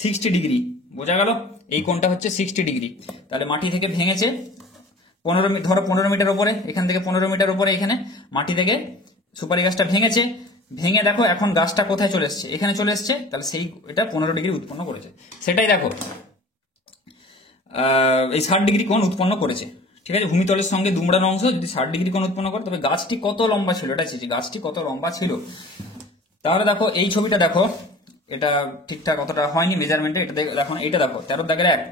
60 ডিগ্রি। বোঝা গেল? এই কোণটা হচ্ছে 60 ডিগ্রি। তাহলে মাটি থেকে ভেঙেছে 15, ধরো 15 মিটার উপরে, এখান থেকে 15 মিটার উপরে এখানে মাটি থেকে সুপারি গাছটা ভেঙেছে, ভেঙে দেখো এখন গাছটা কোথায় চলে এসছে, এখানে চলে এসছে। তাহলে সেই এটা 15 ডিগ্রি উৎপন্ন করেছে, সেটাই দেখো এই 60 ডিগ্রি কোণ উৎপন্ন করেছে, ঠিক আছে। ভূমিতলের সঙ্গে দুমড়ানো অংশ যদি 60 ডিগ্রি কোণ উৎপন্ন করে তবে গাছটি কত লম্বা ছিল, এটা চেয়েছি, গাছটি কত লম্বা ছিল। তাহলে দেখো এই ছবিটা দেখো, এটা ঠিকঠাক অতটা হয়নি মেজারমেন্টে, এটা দেখো, এইটা দেখো 13 দাগের 1,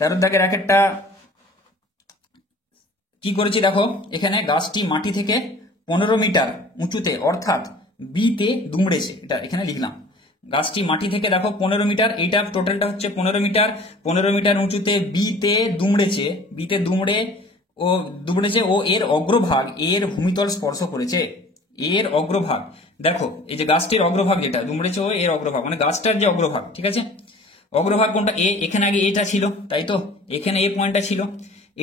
13 দাগের 1-এরটা কি করেছি দেখো, এখানে গাছটি মাটি থেকে 15 মিটার উঁচুতে অর্থাৎ বিতে দুমড়েছে, এটা এখানে লিখলাম। গাছটি মাটি থেকে দেখো 15 মিটার, এইটা টোটালটা হচ্ছে 15 মিটার, 15 মিটার উঁচুতে বিতে দুমড়েছে, বিতে দুমড়েছে ও এর অগ্রভাগ এর ভূমিতল স্পর্শ করেছে। এর অগ্রভাগ দেখো, এই যে গাছটির অগ্রভাগ যেটা দুমড়েছে ও এর অগ্রভাগ মানে গাছটার যে অগ্রভাগ, ঠিক আছে। অগ্রভাগ কোনটা, এখানে আগে এটা ছিল, তাই তো, এখানে এ পয়েন্টটা ছিল,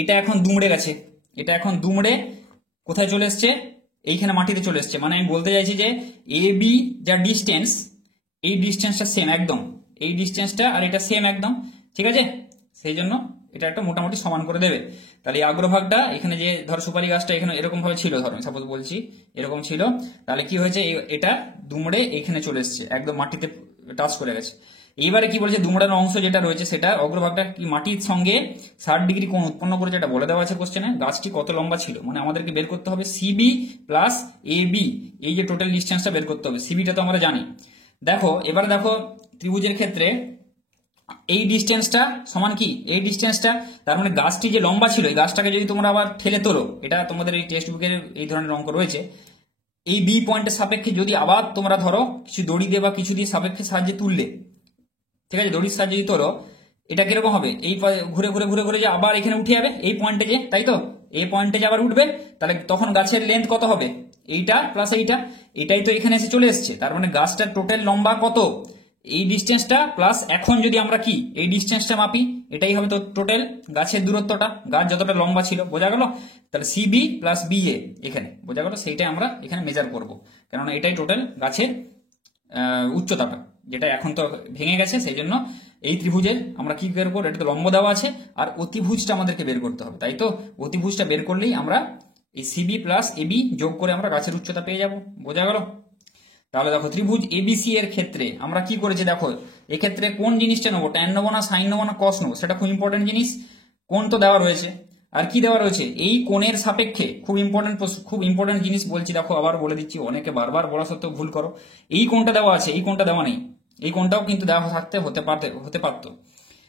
এটা এখন দুমড়ে গেছে, এটা এখন দুমড়ে কোথায় চলে এসছে, এইখানে মাটিতে চলে এসছে। মানে আমি বলতে চাইছি যে এ বি যা ডিস্টেন্স, এই ডিস্টেন্সটা সেম একদম, এই ডিস্টেন্সটা আর এটা সেম একদম, ঠিক আছে। সেই জন্য এটা একটা মোটামুটি সমান করে দেবে। তাহলে এই অগ্রভাগটা এখানে যে ধর সুপারি গাছটা এখানে এরকম ভাবে ছিল, ধরো সাপোজ বলছি এরকম ছিল, তাহলে কি হয়েছে, এটা দুমড়ে এখানে চলে এসছে, একদম মাটিতে টাচ করে গেছে। এইবারে কি বলছে, দুমড়ানো অংশ যেটা রয়েছে সেটা অগ্রভাগটা কি মাটির সঙ্গে 60 ডিগ্রি কোণ উৎপন্ন করেছে, এটা বলে দেওয়া আছে কোশ্চেনে। গাছটি কত লম্বা ছিল, মানে আমাদেরকে বের করতে হবে সিবি প্লাস এ বি, এই যে টোটাল ডিস্টেন্সটা বের করতে হবে। সিবিটা তো আমরা জানি। দেখো এবারে দেখো ত্রিভুজের ক্ষেত্রে এই ডিস্টেন্সটা সমান কি, এই ডিস্টেন্সটা, তার মানে গাছটি যে লম্বা ছিল এই গাছটাকে যদি তোমরা আবার ঠেলে তোলো, এটা তোমাদের এই টেক্সট বুকের এই ধরনের অঙ্ক রয়েছে, এই বি পয়েন্টের সাপেক্ষে যদি আবার তোমরা ধরো কিছু দড়ি দিয়ে বা কিছু দিয়ে সাপেক্ষে সাহায্যে তুললে, ঠিক আছে, দড়ির সাহায্যে যদি তোলো, এটা কিরকম হবে, এই ঘুরে ঘুরে ঘুরে ঘুরে যে আবার এখানে উঠে যাবে এই পয়েন্টে যে, তাই তো, এই পয়েন্টে যে আবার উঠবে, তাহলে তখন গাছের লেন্থ কত হবে, এইটা প্লাস এইটা, এটাই তো এখানে এসে চলে এসছে। তার মানে গাছটার টোটাল লম্বা কত, এই ডিস্টেন্সটা প্লাস এখন যদি আমরা কি এই ডিস্টেন্সটা মাপি, এটাই হবে তো টোটাল গাছের দূরত্বটা, গাছ যতটা লম্বা ছিল। বোঝা গেল? তাহলে সিবি প্লাস বিএ এখানে, বোঝা গেল, সেইটাই আমরা এখানে মেজার করব, কেননা এটাই টোটাল গাছের উচ্চতাটা, যেটা এখন তো ভেঙে গেছে। সেই জন্য এই ত্রিভুজের আমরা কি বের করবো, এটা তো লম্ব দেওয়া আছে, আর অতিভুজটা আমাদেরকে বের করতে হবে, তাই তো। অতিভুজটা বের করলেই আমরা এই সিবি প্লাস এবি যোগ করে আমরা গাছের উচ্চতা পেয়ে যাব। বোঝা গেল? তাহলে দেখো ত্রিভুজ এবিসি এর ক্ষেত্রে আমরা কি করেছি দেখো, এক্ষেত্রে কোন জিনিসটা নেবো, ট্যান নেবো না সাইন নেবো না কস নেবো, সেটা খুব ইম্পর্টেন্ট জিনিস। কোন তো দেওয়া রয়েছে, আর কি দেওয়া রয়েছে, এই কোণের সাপেক্ষে, খুব ইম্পর্টেন্ট জিনিস বলছি, দেখো আবার বলে দিচ্ছি, অনেকে বারবার বলা সত্ত্বেও ভুল করো। এই কোণটা দেওয়া আছে, এই কোণটা দেওয়া নেই, এই কোণটাও কিন্তু দেওয়া থাকতে হতে পারত।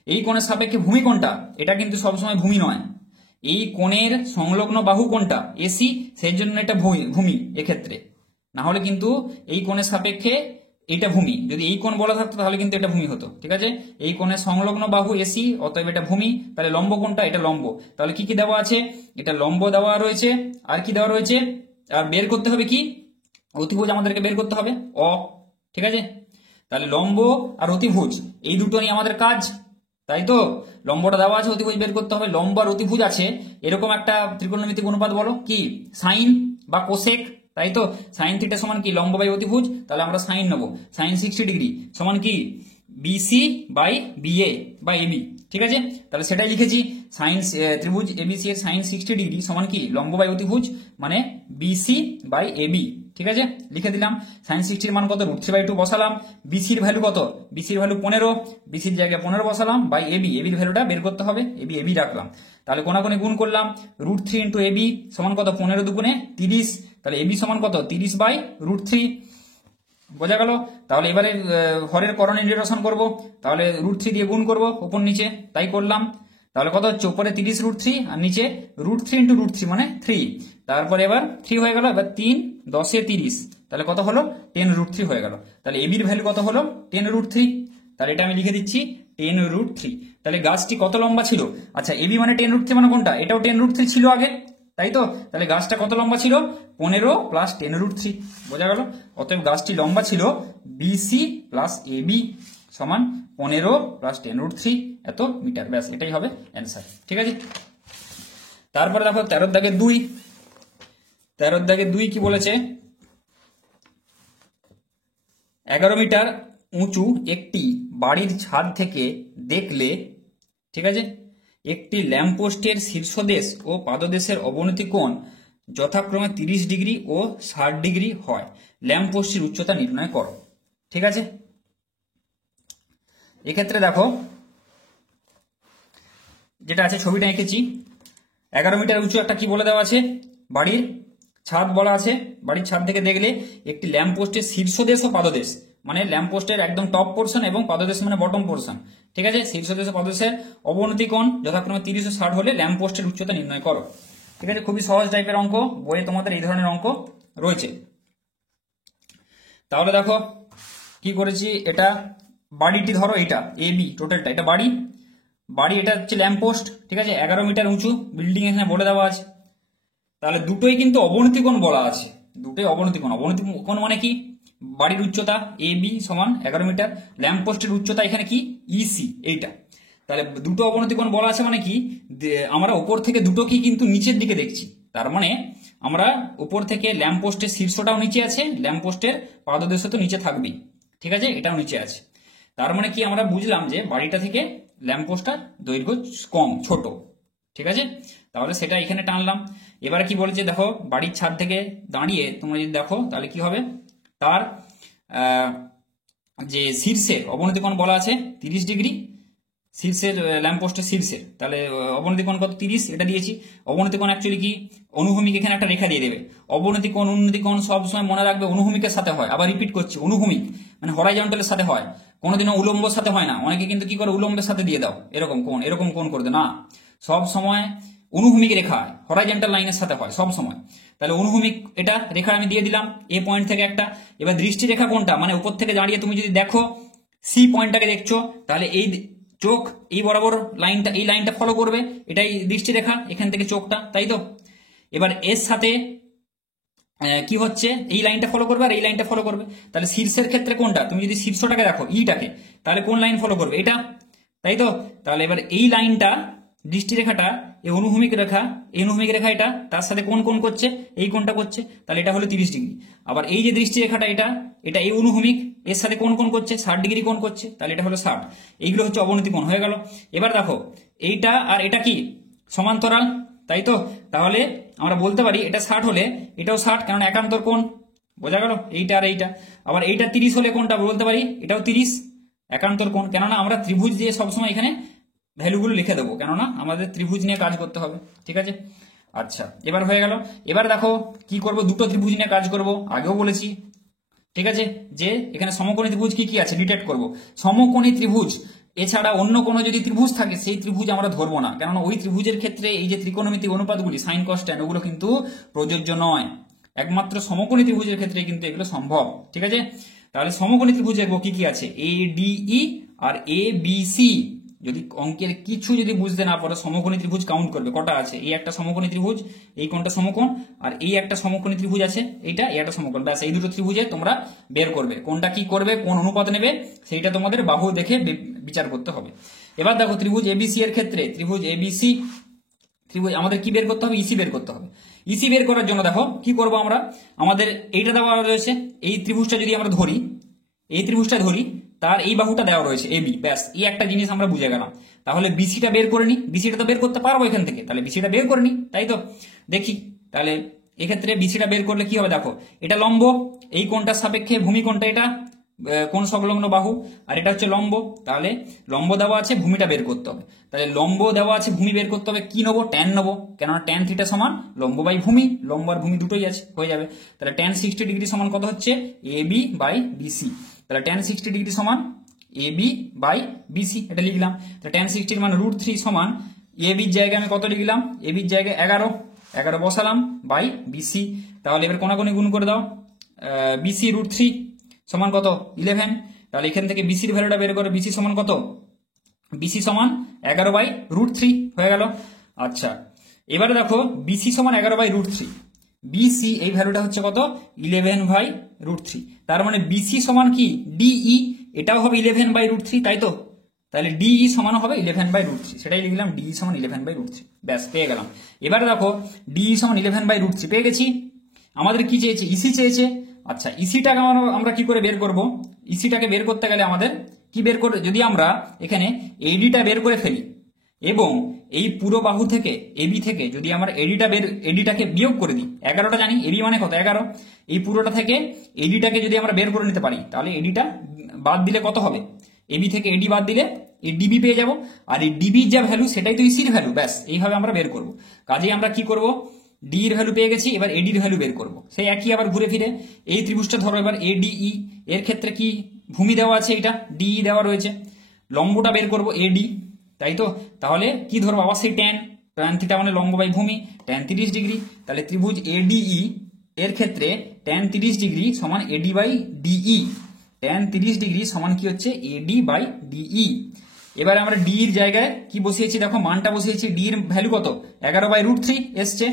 এই কোণের সাপেক্ষে ভূমি কোণটা, এটা কিন্তু সবসময় ভূমি নয়, এই কোণের সংলগ্ন বাহু কোণটা এসি, সেই জন্য এটা ভূমি এক্ষেত্রে, না হলে কিন্তু এই কোণের সাপেক্ষে এটা ভূমি, যদি এই কোণ বলা থাকতো তাহলে কিন্তু এটা ভূমি হতো, ঠিক আছে। এই কোণের সংলগ্ন বাহু এসি, অতএব এটা ভূমি। তাহলে লম্ব কোণটা, এটা লম্ব। তাহলে কি কি দেওয়া আছে, এটা লম্ব দেওয়া রয়েছে, আর কি দেওয়া রয়েছে, আর বের করতে হবে কি, অতিভুজ আমাদেরকে বের করতে হবে, ঠিক আছে। তাহলে লম্ব আর অতিভুজ এই দুটো নিয়ে আমাদের কাজ, তাই তো। লম্বটা দেওয়া আছে, অতিভুজ বের করতে হবে। লম্ব আর অতিভুজ আছে, এরকম একটা ত্রিকোণমিতিক অনুপাত বলো কি, সাইন বা কোসেক, তাই তো। সাইন থিটা সমান কি লম্ব বাই অতিভুজ, তাহলে আমরা সাইন নেবো, সাইন 60 ডিগ্রি সমান কি BC by BA by AB, ঠিক আছে। তাহলে সেটাই লিখেছি, সাইন ত্রিভুজ এবিসি এর সাইন 60 ডিগ্রি সমান কি লম্ব বাই অতিভুজ মানে বিসি বাই এবি, ঠিক আছে, লিখে দিলাম। সাইন 60 এর মান কত, √3/2 বসালাম। বিসির ভ্যালু কত, বিসির ভ্যালু 15, বিসির জায়গায় 15 বসালাম, বাই এবি, এবির ভ্যালুটা বের করতে হবে, এবি রাখলাম। তাহলে কোনাকুনি গুণ করলাম, √3 ইন্টু এবি সমান কত, 15 দুগুণে 30, তাহলে এবি সমান কত 30/√3। বোঝা গেল? তাহলে এবারে হরের করণে নিরসন করব, তাহলে √3 দিয়ে গুণ করব উপর নিচে, তাই করলাম। তাহলে কত হচ্ছে, উপরে 30√3 আর নিচে √3 × √3 মানে 3। তারপরে এবার 3 হয়ে গেল, এবার 3 10 এ 30, তাহলে কত হলো 10√3 হয়ে গেল। তাহলে এবির ভ্যালু কত হলো 10√3। তাহলে এটা আমি লিখে দিচ্ছি 10√3। তাহলে গাছটি কত লম্বা ছিল, আচ্ছা এবি মানে 10√3 মানে কোনটা, এটাও 10√3 ছিল আগে, তাই তো। তাহলে গাছটা কত লম্বা ছিল, 15 + 10√3, বোঝা গেল। অতএব গাছটি লম্বা ছিল বিসি প্লাস এবি সমান 15 + 10√3 এত মিটার, ব্যাস এটাই হবে অ্যান্সার, ঠিক আছে। তারপরে দেখো 13 দাগের 2, 13 দাগের 2 কি বলেছে, 11 মিটার উঁচু একটি বাড়ির ছাদ থেকে দেখলে, ঠিক আছে, একটি ল্যাম্পপোস্টের শীর্ষদেশ ও পাদদেশের অবনতি কোণ যথাক্রমে 30 ডিগ্রি ও 60 ডিগ্রি হয়, ল্যাম্পপোস্টের উচ্চতা নির্ণয় করো, ঠিক আছে। এক্ষেত্রে দেখো যেটা আছে ছবিটা এঁকেছি, 11 মিটার উঁচু একটা কি বলে দেওয়া আছে, বাড়ির ছাদ বলা আছে। বাড়ির ছাদ থেকে দেখলে একটি ল্যাম্পপোস্টের শীর্ষদেশ ও পাদদেশ, মানে ল্যাম্পপোস্টের একদম টপ পোর্শন এবং পাদদেশ মানে বটম পোর্শন, ঠিক আছে। শীর্ষদেশ ও পাদদেশের অবনতি কোণ যথাক্রমে 30 ও 60 হলে ল্যাম্পপোস্টের উচ্চতা নির্ণয় করো, ঠিক আছে। খুবই সহজ টাইপের অঙ্ক, বইয়ে তোমাদের এই ধরনের অঙ্ক রয়েছে। তাহলে দেখো কি করেছি, এটা বাড়িটি ধরো, এটা এ বি টোটালটা, এটা বাড়ি, এটা হচ্ছে ল্যাম্পপোস্ট, ঠিক আছে। 11 মিটার উঁচু বিল্ডিং এখানে বলে দেওয়া আছে। তাহলে দুটোই কিন্তু অবনতি কোণ বলা আছে, দুটোই অবনতি কোণ। অবনতি কোণ মানে কি, বাড়ির উচ্চতা এ বি সমান 11 মিটার, ল্যাম্পপোস্টের উচ্চতা এখানে কি ইসি, এইটা। তাহলে দুটো অবনতি কোণ বলা আছে মানে কি, আমরা উপর থেকে দুটোকেই কিন্তু নিচের দিকে দেখছি, তার মানে আমরা উপর থেকে ল্যাম্পপোস্টের শীর্ষটাও নিচে আছে, ল্যাম্পপোস্টের পাদদেশ তো নিচে থাকবেই, ঠিক আছে, এটাও নিচে আছে। তার মানে কি আমরা বুঝলাম যে বাড়িটা থেকে ল্যাম্পপোস্টটার দৈর্ঘ্য কম, ছোট, ঠিক আছে। তাহলে সেটা এখানে টানলাম। এবারে কি বলেছে দেখো, বাড়ির ছাদ থেকে দাঁড়িয়ে তোমরা যদি দেখো তাহলে কি হবে, তার যে শীর্ষের অবনতি কোণ বলা আছে 30 ডিগ্রি, শীর্ষের ল্যাম্পপোস্টের শীর্ষের, তাহলে অবনতি কোণ কত 30, এটা দিয়েছি। অবনতি কোণ অ্যাকচুয়ালি কি, অনুভূমিক এখানে একটা রেখা দিয়ে দেবে। অবনতি কোণ উন্নতি কোণ সবসময় মনে রাখবে অনুভূমিকের সাথে হয়, আবার রিপিট করছি অনুভূমিক মানে হরাইজন্টালের সাথে হয়, কোনোদিনও উলম্বর সাথে হয় না। অনেকে কিন্তু কি করে উলম্বের সাথে দিয়ে দাও এরকম কোণ, এরকম কোণ করে দে, না, সব সময় অনুভূমিক রেখা হরাইজন্টাল লাইনের সাথে হয় সব সময়। তাহলে অনুভূমিক এটা রেখা আমি দিয়ে দিলাম এ পয়েন্ট থেকে একটা। এবার দৃষ্টি রেখা কোনটা, মানে উপর থেকে দাঁড়িয়ে তুমি যদি দেখো সি পয়েন্টটাকে দেখছো, তাহলে এই চোখ এই বরাবর লাইনটা, এই লাইনটা ফলো করবে, এটাই দৃষ্টি রেখা, এখান থেকে চোখটা, তাই তো। এবার এর সাথে কি হচ্ছে, এই লাইনটা ফলো করবে আর এই লাইনটা ফলো করবে। তাহলে শীর্ষের ক্ষেত্রে কোনটা, তুমি যদি শীর্ষটাকে দেখো ইটাকে, তাহলে কোন লাইন ফলো করবে, এটা, তাই তো। তাহলে এবার এই লাইনটা দৃষ্টি রেখাটা, এই অনুভূমিক রেখা, এই অনুভূমিক রেখা এটা তার সাথে কোন কোন করছে, এই কোনটা করছে, তাহলে এটা হলো 30 ডিগ্রি। আবার এই যে দৃষ্টি রেখাটা এটা, এটা এই অনুভূমিক এর সাথে কোন কোন করছে, 60 ডিগ্রি কোন করছে, তাহলে এটা হলো 60। এইগুলো হচ্ছে অবনতি কোণ হয়ে গেল। এবার দেখো এইটা আর এটা কি সমান্তরাল, তাই তো। তাহলে আমরা বলতে পারি এটা 60 হলে এটাও 60, কারণ একান্তর কোণ, বোঝা গেল, এইটা আর এইটা। আবার এইটা 30 হলে কোনটা বলতে পারি, এটাও 30, একান্তর কোণ। কেননা আমরা ত্রিভুজ দিয়ে সবসময় এখানে ভ্যালুগুলো লিখে দেবো, কেননা আমাদের ত্রিভুজ নিয়ে কাজ করতে হবে, ঠিক আছে। আচ্ছা এবার হয়ে গেল। এবার দেখো কি করব, দুটো ত্রিভুজ নিয়ে কাজ করব, আগেও বলেছি, ঠিক আছে, যে এখানে সমকোণী ত্রিভুজ কি কি আছে ডিটেক্ট করব। সমকোণী ত্রিভুজ এছাড়া অন্য কোনো যদি ত্রিভুজ থাকে সেই ত্রিভুজ আমরা ধরবো না, কেননা ওই ত্রিভুজের ক্ষেত্রে এই যে ত্রিকোণমিতিক অনুপাতগুলি সাইন কস ট্যান ওগুলো কিন্তু প্রযোজ্য নয়, একমাত্র সমকোণী ত্রিভুজের ক্ষেত্রে কিন্তু এগুলো সম্ভব, ঠিক আছে। তাহলে সমকোণী ত্রিভুজ দেখবো কি কি আছে, A D E R A B C. যদি অঙ্কের কিছু যদি বুঝতে না পারো, সমকোণী ত্রিভুজ কাউন্ট করবে কটা আছে, এই একটা সমকোণী ত্রিভুজ, এই কোণটা সমকোণ, আর এই একটা সমকোণী ত্রিভুজ আছে এইটা, এই একটা সমকোণ, ব্যাস এই দুটো ত্রিভুজে তোমরা বের করবে কোনটা কি করবে, কোন অনুপাত নেবে, সেইটা তোমাদের বাহু দেখে বিচার করতে হবে। এবার দেখো ত্রিভুজ এবিসি এর ক্ষেত্রে, ত্রিভুজ এবিসি ত্রিভুজ আমাদের কি বের করতে হবে, ইসি বের করতে হবে। ইসি বের করার জন্য দেখো কি করব আমরা, আমাদের এইটা দেওয়া রয়েছে, এই ত্রিভুজটা যদি আমরা ধরি, এই ত্রিভুজটা ধরি, তার এই বাহুটা দেওয়া রয়েছে এবি, ব্যাস এই একটা জিনিস আমরা বুঝে গেলাম। তাহলে বিসিটা বের করে নি, বিসিটা তো বের করতে পারবো এখান থেকে, তাহলে বিসিটা বের করে নি, তাই তো। দেখি তাহলে এক্ষেত্রে বিসিটা বের করলে কি হবে, দেখো এটা লম্ব, এই কোণটার সাপেক্ষে ভূমি কোণটা এটা কোণ সংলগ্ন বাহু, আর এটা হচ্ছে লম্ব। তাহলে লম্ব দেওয়া আছে, ভূমিটা বের করতে হবে। তাহলে লম্ব দেওয়া আছে, ভূমি বের করতে হবে, কি নেবো, ট্যান নেবো, কেননা ট্যান থিটা সমান লম্ব বাই ভূমি, লম্ব আর ভূমি দুটোই আছে, হয়ে যাবে। তাহলে ট্যান 60 ডিগ্রি সমান কত হচ্ছে, এবি বাই বিসি। তাহলে ট্যান 60 ডিগ্রি সমান এবি বাই বিসি, এটা লিখলাম। তাহলে ট্যান 60 মানে √3 সমান এ বির জায়গায় আমি কত লিখলাম, এ বির জায়গায় 11 বসালাম বাই বিসি। তাহলে এবার কোনাকুনি গুণ করে দাও, বিসি √3 সমান কত 11। তাহলে এখান থেকে বিসির ভ্যালুটা বের করে, বিসি সমান কত, বিসি সমান 11/√3 হয়ে গেল। আচ্ছা এবারে দেখো বিসি সমান 11/√3, বিসি এই ভ্যালুটা হচ্ছে কত 11/√3। তার মানে বিসি সমান কি ডিই, এটাও হবে 11/√3 তাই তো, তাহলে ডিই সমান হবে 11/√3, সেটাই লিখলাম ডিই সমান 11/√3। ব্যাস পেয়ে গেলাম। এবারে দেখো ডিই সমান 11/√3 পেয়ে গেছি। আমাদের কি চেয়েছে, ইসি চেয়েছে। আচ্ছা ইসিটাকে আমরা কি করে বের করব, ইসিটাকে বের করতে গেলে আমাদের কি বের করে, যদি আমরা এখানে এডিটা বের করে ফেলি এবং এই পুরো বাহু থেকে এবি থেকে যদি আমরা এডিটাকে বিয়োগ করে দিই, 11টা জানি, এবি মানে কত 11, এই পুরোটা থেকে এডিটাকে যদি আমরা বের করে নিতে পারি তাহলে এডিটা বাদ দিলে কত হবে, এবি থেকে এডি বাদ দিলে এই ডিবি পেয়ে যাব, আর এই ডিবির যা ভ্যালু সেটাই তো ইসির ভ্যালু। ব্যাস এইভাবে আমরা বের করব। কাজেই আমরা কি করব, ডি এর ভ্যালু পেয়ে গেছি, এবার এডির ভ্যালু বের করব। সেই একই আবার ঘুরে ফিরে এই ত্রিভুজটা ধরো, এবার এডিই এর ক্ষেত্রে কি ভূমি দেওয়া আছে, এটা ডিই দেওয়া রয়েছে, লম্বটা বের করব এডি তাই তো। তাহলে কি ধরবো আবার সেই ট্যান থিটা মানে লম্ব বাই ভূমি, ট্যান 30 ডিগ্রি। তাহলে ত্রিভুজ এডিই এর ক্ষেত্রে ট্যান 30 ডিগ্রি সমান AD by DE, tan 30 degree সমান কি হচ্ছে এডি বাই ডিই। এবারে আমরা ডি এর জায়গায় কি বসিয়েছি দেখো, মানটা বসিয়েছি, ডি এর ভ্যালু কত 11/√3 এসছে।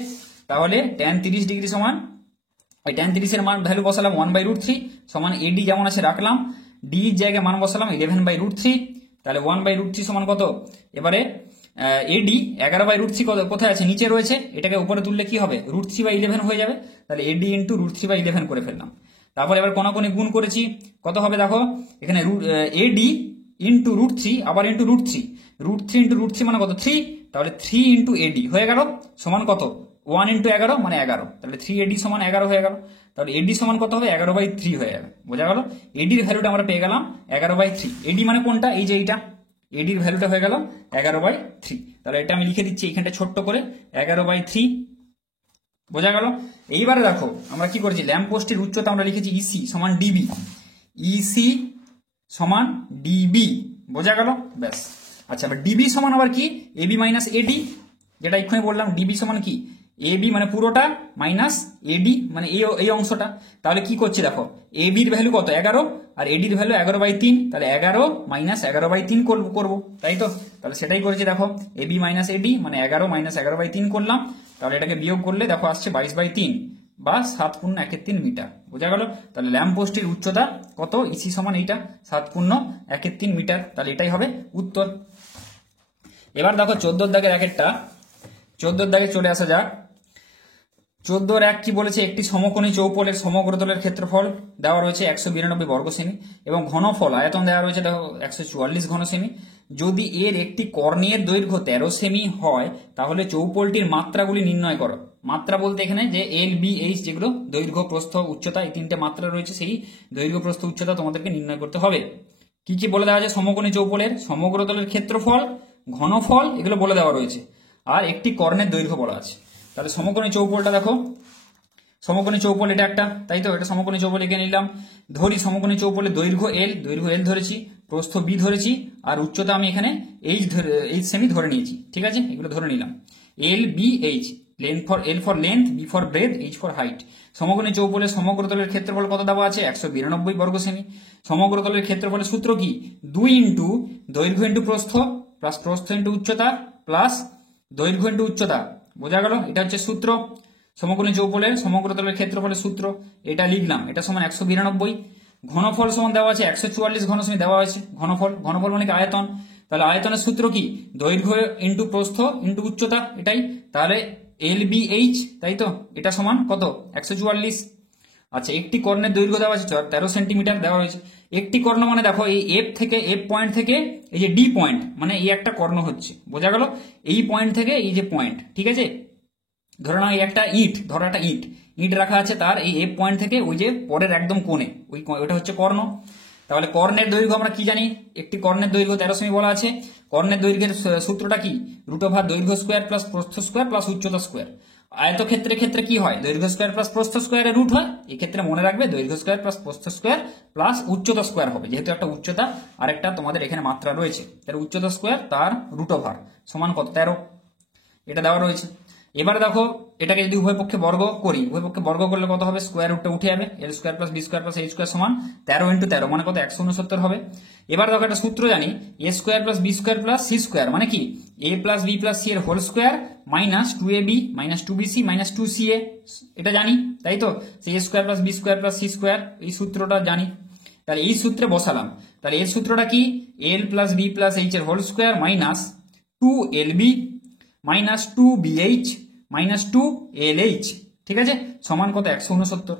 তাহলে ট্যান 30 ডিগ্রি সমান ওই ট্যান 30 এর মান ভ্যালু বসালাম 1/√3 সমান এডি যেমন আছে রাখলাম, ডি এর জায়গায় মান বসালাম 11/√3। তাহলে 1/√3 সমান কত, এবারে এডি 11/√3 কোথায় আছে, নিচে রয়েছে, এটাকে উপরে তুললে কি হবে √3/11 হয়ে যাবে। তাহলে এডি ইন্টু √3/11 করে ফেললাম। তারপর এবার কোনাকুনি গুণ করেছি, কত হবে দেখো এখানে এডি ইন্টু √3 আবার ইন্টু √3, √3 ইন্টু √3 মানে কত 3, তাহলে 3 ইন্টু এডি হয়ে গেল সমান কত 1 ইন্টু 11 মানে 11, তাহলে 3 এডি সমান 11 হয়ে গেল। তাহলে এডি সমান কত হবে 11/3 হয়ে যাবে, বোঝা গেল। এডির ভ্যালুটা আমরা পেয়ে গেলাম 11/3, এডি মানে কোনটা এই যে এইটা, এডির ভ্যালুটা হয়ে গেল 11/3। তাহলে এটা আমি লিখে দিচ্ছি এইখানটা ছোট্ট করে 11/3, বোঝা গেল। এইবারে দেখো আমরা কি করেছি, ল্যাম্প পোস্টের উচ্চতা আমরা লিখেছি ইসি সমান ডিবি, ইসি সমান ডিবি, বোঝা গেল। ব্যাস আচ্ছা এবার ডিবি সমান আবার কি এবি মাইনাস এডি, যেটা এক্ষুনি বললাম, ডিবি সমান কি এবি মানে পুরোটা মাইনাস এডি মানে এই অংশটা। তাহলে কি করছি দেখো, এবির ভ্যালু কত 11 আর এডির ভ্যালু 11/3, তাহলে 11 মাইনাস 11/3 করবো তাই তো। তাহলে সেটাই করেছি দেখো, এবি মাইনাস এডি মানে 11 মাইনাস 11/3 করলাম। তাহলে এটাকে বিয়োগ করলে দেখো আসছে 22/3 বা 7.13 মিটার, বোঝা গেল। তাহলে ল্যাম্প পোস্টের উচ্চতা কত, ইসি সমান এইটা 7.13 মিটার, তাহলে এটাই হবে উত্তর। এবার দেখো 14 দাগের একটা, 14 দাগে চলে আসা যাক। 14-1 কি বলেছে, একটি সমকোণী চৌপলের সমগ্রতলের ক্ষেত্রফল দেওয়া রয়েছে 192 বর্গ সেমি এবং ঘনফল আয়তন দেওয়া রয়েছে দেখো 144 ঘন সেমি। যদি এর একটি কর্ণের দৈর্ঘ্য 13 সেমি হয় তাহলে চৌপলটির মাত্রাগুলি নির্ণয় করো। মাত্রা বলতে এখানে যে এল বি এইচ যেগুলো দৈর্ঘ্য প্রস্থ উচ্চতা, এই তিনটে মাত্রা রয়েছে, সেই দৈর্ঘ্য প্রস্থ উচ্চতা তোমাদেরকে নির্ণয় করতে হবে। কি কি বলে দেওয়া আছে, সমকোণী চৌপলের সমগ্রতলের ক্ষেত্রফল, ঘনফল এগুলো বলে দেওয়া রয়েছে, আর একটি কর্ণের দৈর্ঘ্য বলা আছে। তাহলে সমকোণী চৌপলটা দেখো, সমকোণী চৌপল এটা একটা তাই তো, এটা সমকোণী চৌপল এঁকে নিলাম। ধরি সমকোণী চৌপলের দৈর্ঘ্য এল ধরেছি, প্রস্থ বি ধরেছি, আর উচ্চতা আমি এখানে এইচ সেমি ধরে নিয়েছি, ঠিক আছে, এগুলো ধরে নিলাম। L B H, L for length, B for breadth, H for height. সমকোণী চৌপলের সমগ্রতলের ক্ষেত্রফল কত দেওয়া আছে 192 বর্গ সেমি। সমগ্রতলের ক্ষেত্রফলের সূত্র কি, 2 ইন্টু দৈর্ঘ্য ইন্টু প্রস্থ প্লাস প্রস্থ ইন্টু উচ্চতা প্লাস দৈর্ঘ্য ইন্টু উচ্চতা, বোঝা গেল। এটা হচ্ছে সূত্র সমকোণী চৌপলের সমগ্রতলের ক্ষেত্রফলের সূত্র, এটা লিখলাম, এটা সমান 192। ঘনফল সমান দেওয়া আছে 144 ঘন সেমি দেওয়া হয়েছে, ঘনফল মানে কি আয়তন। তাহলে আয়তনের সূত্র কি, দৈর্ঘ্য ইন্টু প্রস্থ ইন্টু উচ্চতা, এটাই। তাহলে এল বি এইচ তাই তো, এটা সমান কত 144। আচ্ছা একটি কর্ণের দৈর্ঘ্য দেওয়া আছে 13 সেন্টিমিটার দেওয়া হয়েছে। একটি কর্ণ মানে দেখো এই এফ পয়েন্ট থেকে এই যে ডি পয়েন্ট মানে এই একটা কর্ণ হচ্ছে, বোঝা গেল। এই পয়েন্ট থেকে এই যে পয়েন্ট, ঠিক আছে, ধরে নাও এই একটা ইট, ধরো একটা ইট রাখা আছে, তার এই এফ পয়েন্ট থেকে ওই যে পরের একদম কোণে ওইটা হচ্ছে কর্ণ। তাহলে কর্ণের দৈর্ঘ্য আমরা কি জানি, একটি কর্ণের দৈর্ঘ্য 13 সেমি বলা আছে। কর্ণের দৈর্ঘ্যের সূত্রটা কি, √ দৈর্ঘ্য স্কোয়ার প্লাস প্রস্থ স্কোয়ার প্লাস উচ্চতা স্কোয়ার। আয়তক্ষেত্রের ক্ষেত্রে কি হয়, দৈর্ঘ্য স্কোয়ার প্লাস প্রস্থ স্কোয়ারের রুট হয়। এই ক্ষেত্রে মনে রাখবে দৈর্ঘ্য স্কোয়ার প্লাস প্রস্থ স্কোয়ার প্লাস উচ্চতা স্কোয়ার হবে, যেহেতু একটা উচ্চতা আর একটা তোমাদের এখানে মাত্রা রয়েছে, তার উচ্চতা স্কোয়ার তার √ সমান কত 13। এটা দেওয়া রয়েছে। এবার দেখো এটাকে যদি উভয় পক্ষে বর্গ করি, উভয় পক্ষে বর্গ করলে কত হবে, স্কোয়ার রুটটা উঠে যাবে, L square plus B square plus H square সমান 13 ইন্টু 13 মানে কত 169 হবে। এবার দেখো একটা সূত্র জানি, A square plus B square plus C square মানে কি A plus B plus C এর whole square minus 2ab minus 2bc minus 2ca, এটা জানি তাই তো, সে A square plus B square plus C square এই সূত্রটা জানি। তাহলে এই সূত্রে বসালাম, তাহলে এর সূত্রটা কি L plus B plus H এর whole square minus 2lb minus 2bh minus 2lh, ঠিক আছে, সমান কত 169।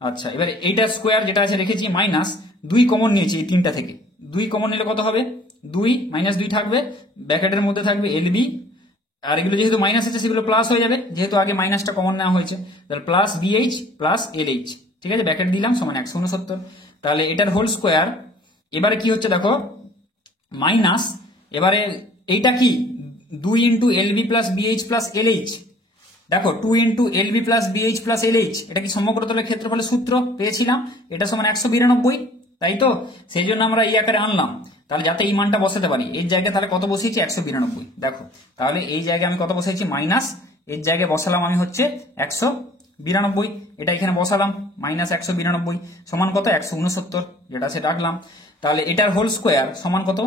আচ্ছা এবার এইটা স্কোয়ার যেটা আছে রেখেছি মাইনাস 2 কমন নিয়েছি এই তিনটা থেকে, 2 কমন নিলে কত হবে 2 মাইনাস 2 থাকবে, ব্র্যাকেটের মধ্যে থাকবে lb, আর এগুলো যেহেতু মাইনাস আছে সেগুলো প্লাস হয়ে যাবে, যেহেতু আগে মাইনাসটা কমন নেওয়া হয়েছে, তাহলে প্লাস bh প্লাস lh, ঠিক আছে, ব্র্যাকেট দিলাম সমান 169। তাহলে এটার হোল স্কোয়ার, এবারে কি হচ্ছে দেখো মাইনাস, এবারে এইটা কি 2 into LB plus BH plus LH, দেখো 2 into LB plus BH plus LH, এটা কি সমগ্র তলের ক্ষেত্রফলের সূত্র পেয়েছিলাম, এটা সমান 192, তাই তো, সেই জন্য আমরা এই আকারে আনলাম, তাহলে যাতে এই মানটা বসাতে পারি, এর জায়গায় তাহলে কত বসিয়েছি 192, দেখো তাহলে এই জায়গায় আমি কত বসাইছি মাইনাস, এর জায়গায় বসালাম আমি হচ্ছে 192, এটা এখানে বসালাম মাইনাস 192 সমান কত 169, যেটা সে রাখলাম। তাহলে এটার হোল স্কোয়ার সমান কত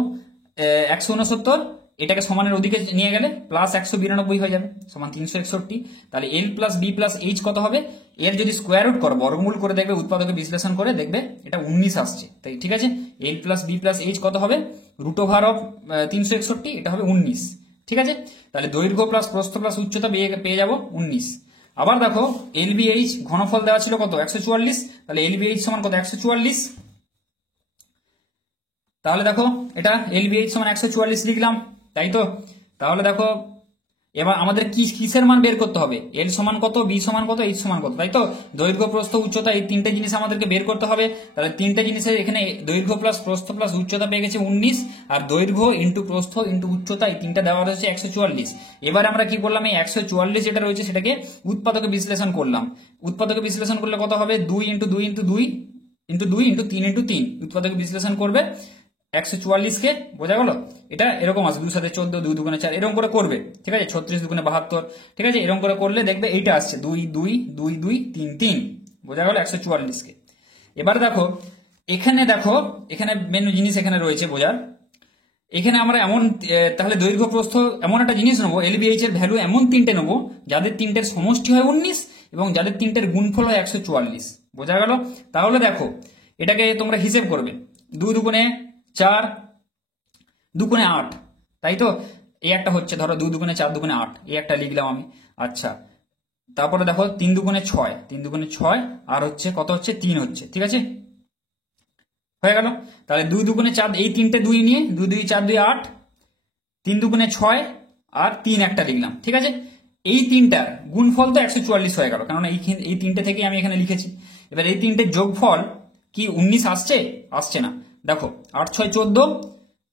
169, এটাকে সমানের ওদিকে নিয়ে গেলে প্লাস 192 হয়ে যাবে সমান 361। তাহলে এল প্লাস বি প্লাস এইচ কত হবে, এর যদি স্কোয়ার রুট করো বর্গমূল করে দেখবে, উৎপাদকে বিশ্লেষণ করে দেখবে এটা 19 আসছে, তাই ঠিক আছে, এল প্লাস বি প্লাস এইচ কত হবে রুট ওভার অফ 361, এটা হবে 19, ঠিক আছে। তাহলে দৈর্ঘ্য প্লাস প্রস্থ প্লাস উচ্চতা পেয়ে যাবো 19। আবার দেখো এলবিএইচ ঘনফল দেওয়া ছিল কত 144, তাহলে এলবিএইচ সমান কত 144, তাহলে দেখো এটা এলবিএইচ সমান 144 লিখলাম, তাই তো। তাহলে দেখো এবার আমাদের কিসের মান বের করতে হবে, এল সমান কত, বি সমান কত, এইচ সমান কত, তাই তো, দৈর্ঘ্য প্রস্থ উচ্চতা এই তিনটে জিনিস আমাদেরকে বের করতে হবে। তাহলে তিনটে জিনিসের এখানে দৈর্ঘ্য প্লাস প্রস্থ প্লাস উচ্চতা পেয়ে গেছে 19, আর দৈর্ঘ্য ইন্টু প্রস্থ ইন্টু উচ্চতা এই তিনটা দেওয়া রয়েছে 144। এবার আমরা কি করলাম, এই 144 যেটা রয়েছে সেটাকে উৎপাদকে বিশ্লেষণ করলাম, উৎপাদকে বিশ্লেষণ করলে কত হবে 2 into 2 into 2 into 2 into 3 into 3, উৎপাদকে বিশ্লেষণ করবে 144 কে, বোঝা গেল, এটা এরকম আসবে 2 7 14 2 2 4 এরকম করে করবে, ঠিক আছে, 36 2 72, ঠিক আছে, এরকম করে করলে দেখবে এইটা আসছে 2 2 2 2 3 3, বোঝা গেল 144 কে। এবার দেখো এখানে মেন জিনিস এখানে রয়েছে বোঝার, এখানে আমরা এমন তাহলে দৈর্ঘ্য প্রস্থ এমন একটা জিনিস নেবো, এলবিএইচ এর ভ্যালু এমন তিনটে নেবো যাদের তিনটের সমষ্টি হয় 19 এবং যাদের তিনটের গুণফল হয় 144, বোঝা গেল। তাহলে দেখো এটাকে তোমরা হিসেব করবে, 2 দুগুণে 4 2 গুণে 8, তাই তো, এই একটা হচ্ছে ধরো 2 দুগুণে 4 দুগুণে 8, এই একটা লিখলাম আমি। আচ্ছা তারপরে দেখো 3 দুগুণে 6 3 দুগুণে 6 আর হচ্ছে কত হচ্ছে 3 হচ্ছে, ঠিক আছে, হয়ে গেল। তাহলে 2 দুগুণে 4 এই তিনটে 2 নিয়ে 2 2 4 2 8, 3 দুগুণে 6 আর 3 একটা লিখলাম, ঠিক আছে, এই তিনটার গুণফল তো 144 হয়ে গেল, কারণ এই তিনটে থেকে আমি এখানে লিখেছি। এবার এই তিনটে যোগফল কি 19 আসছে, আসছে না, দেখো 8 6 14,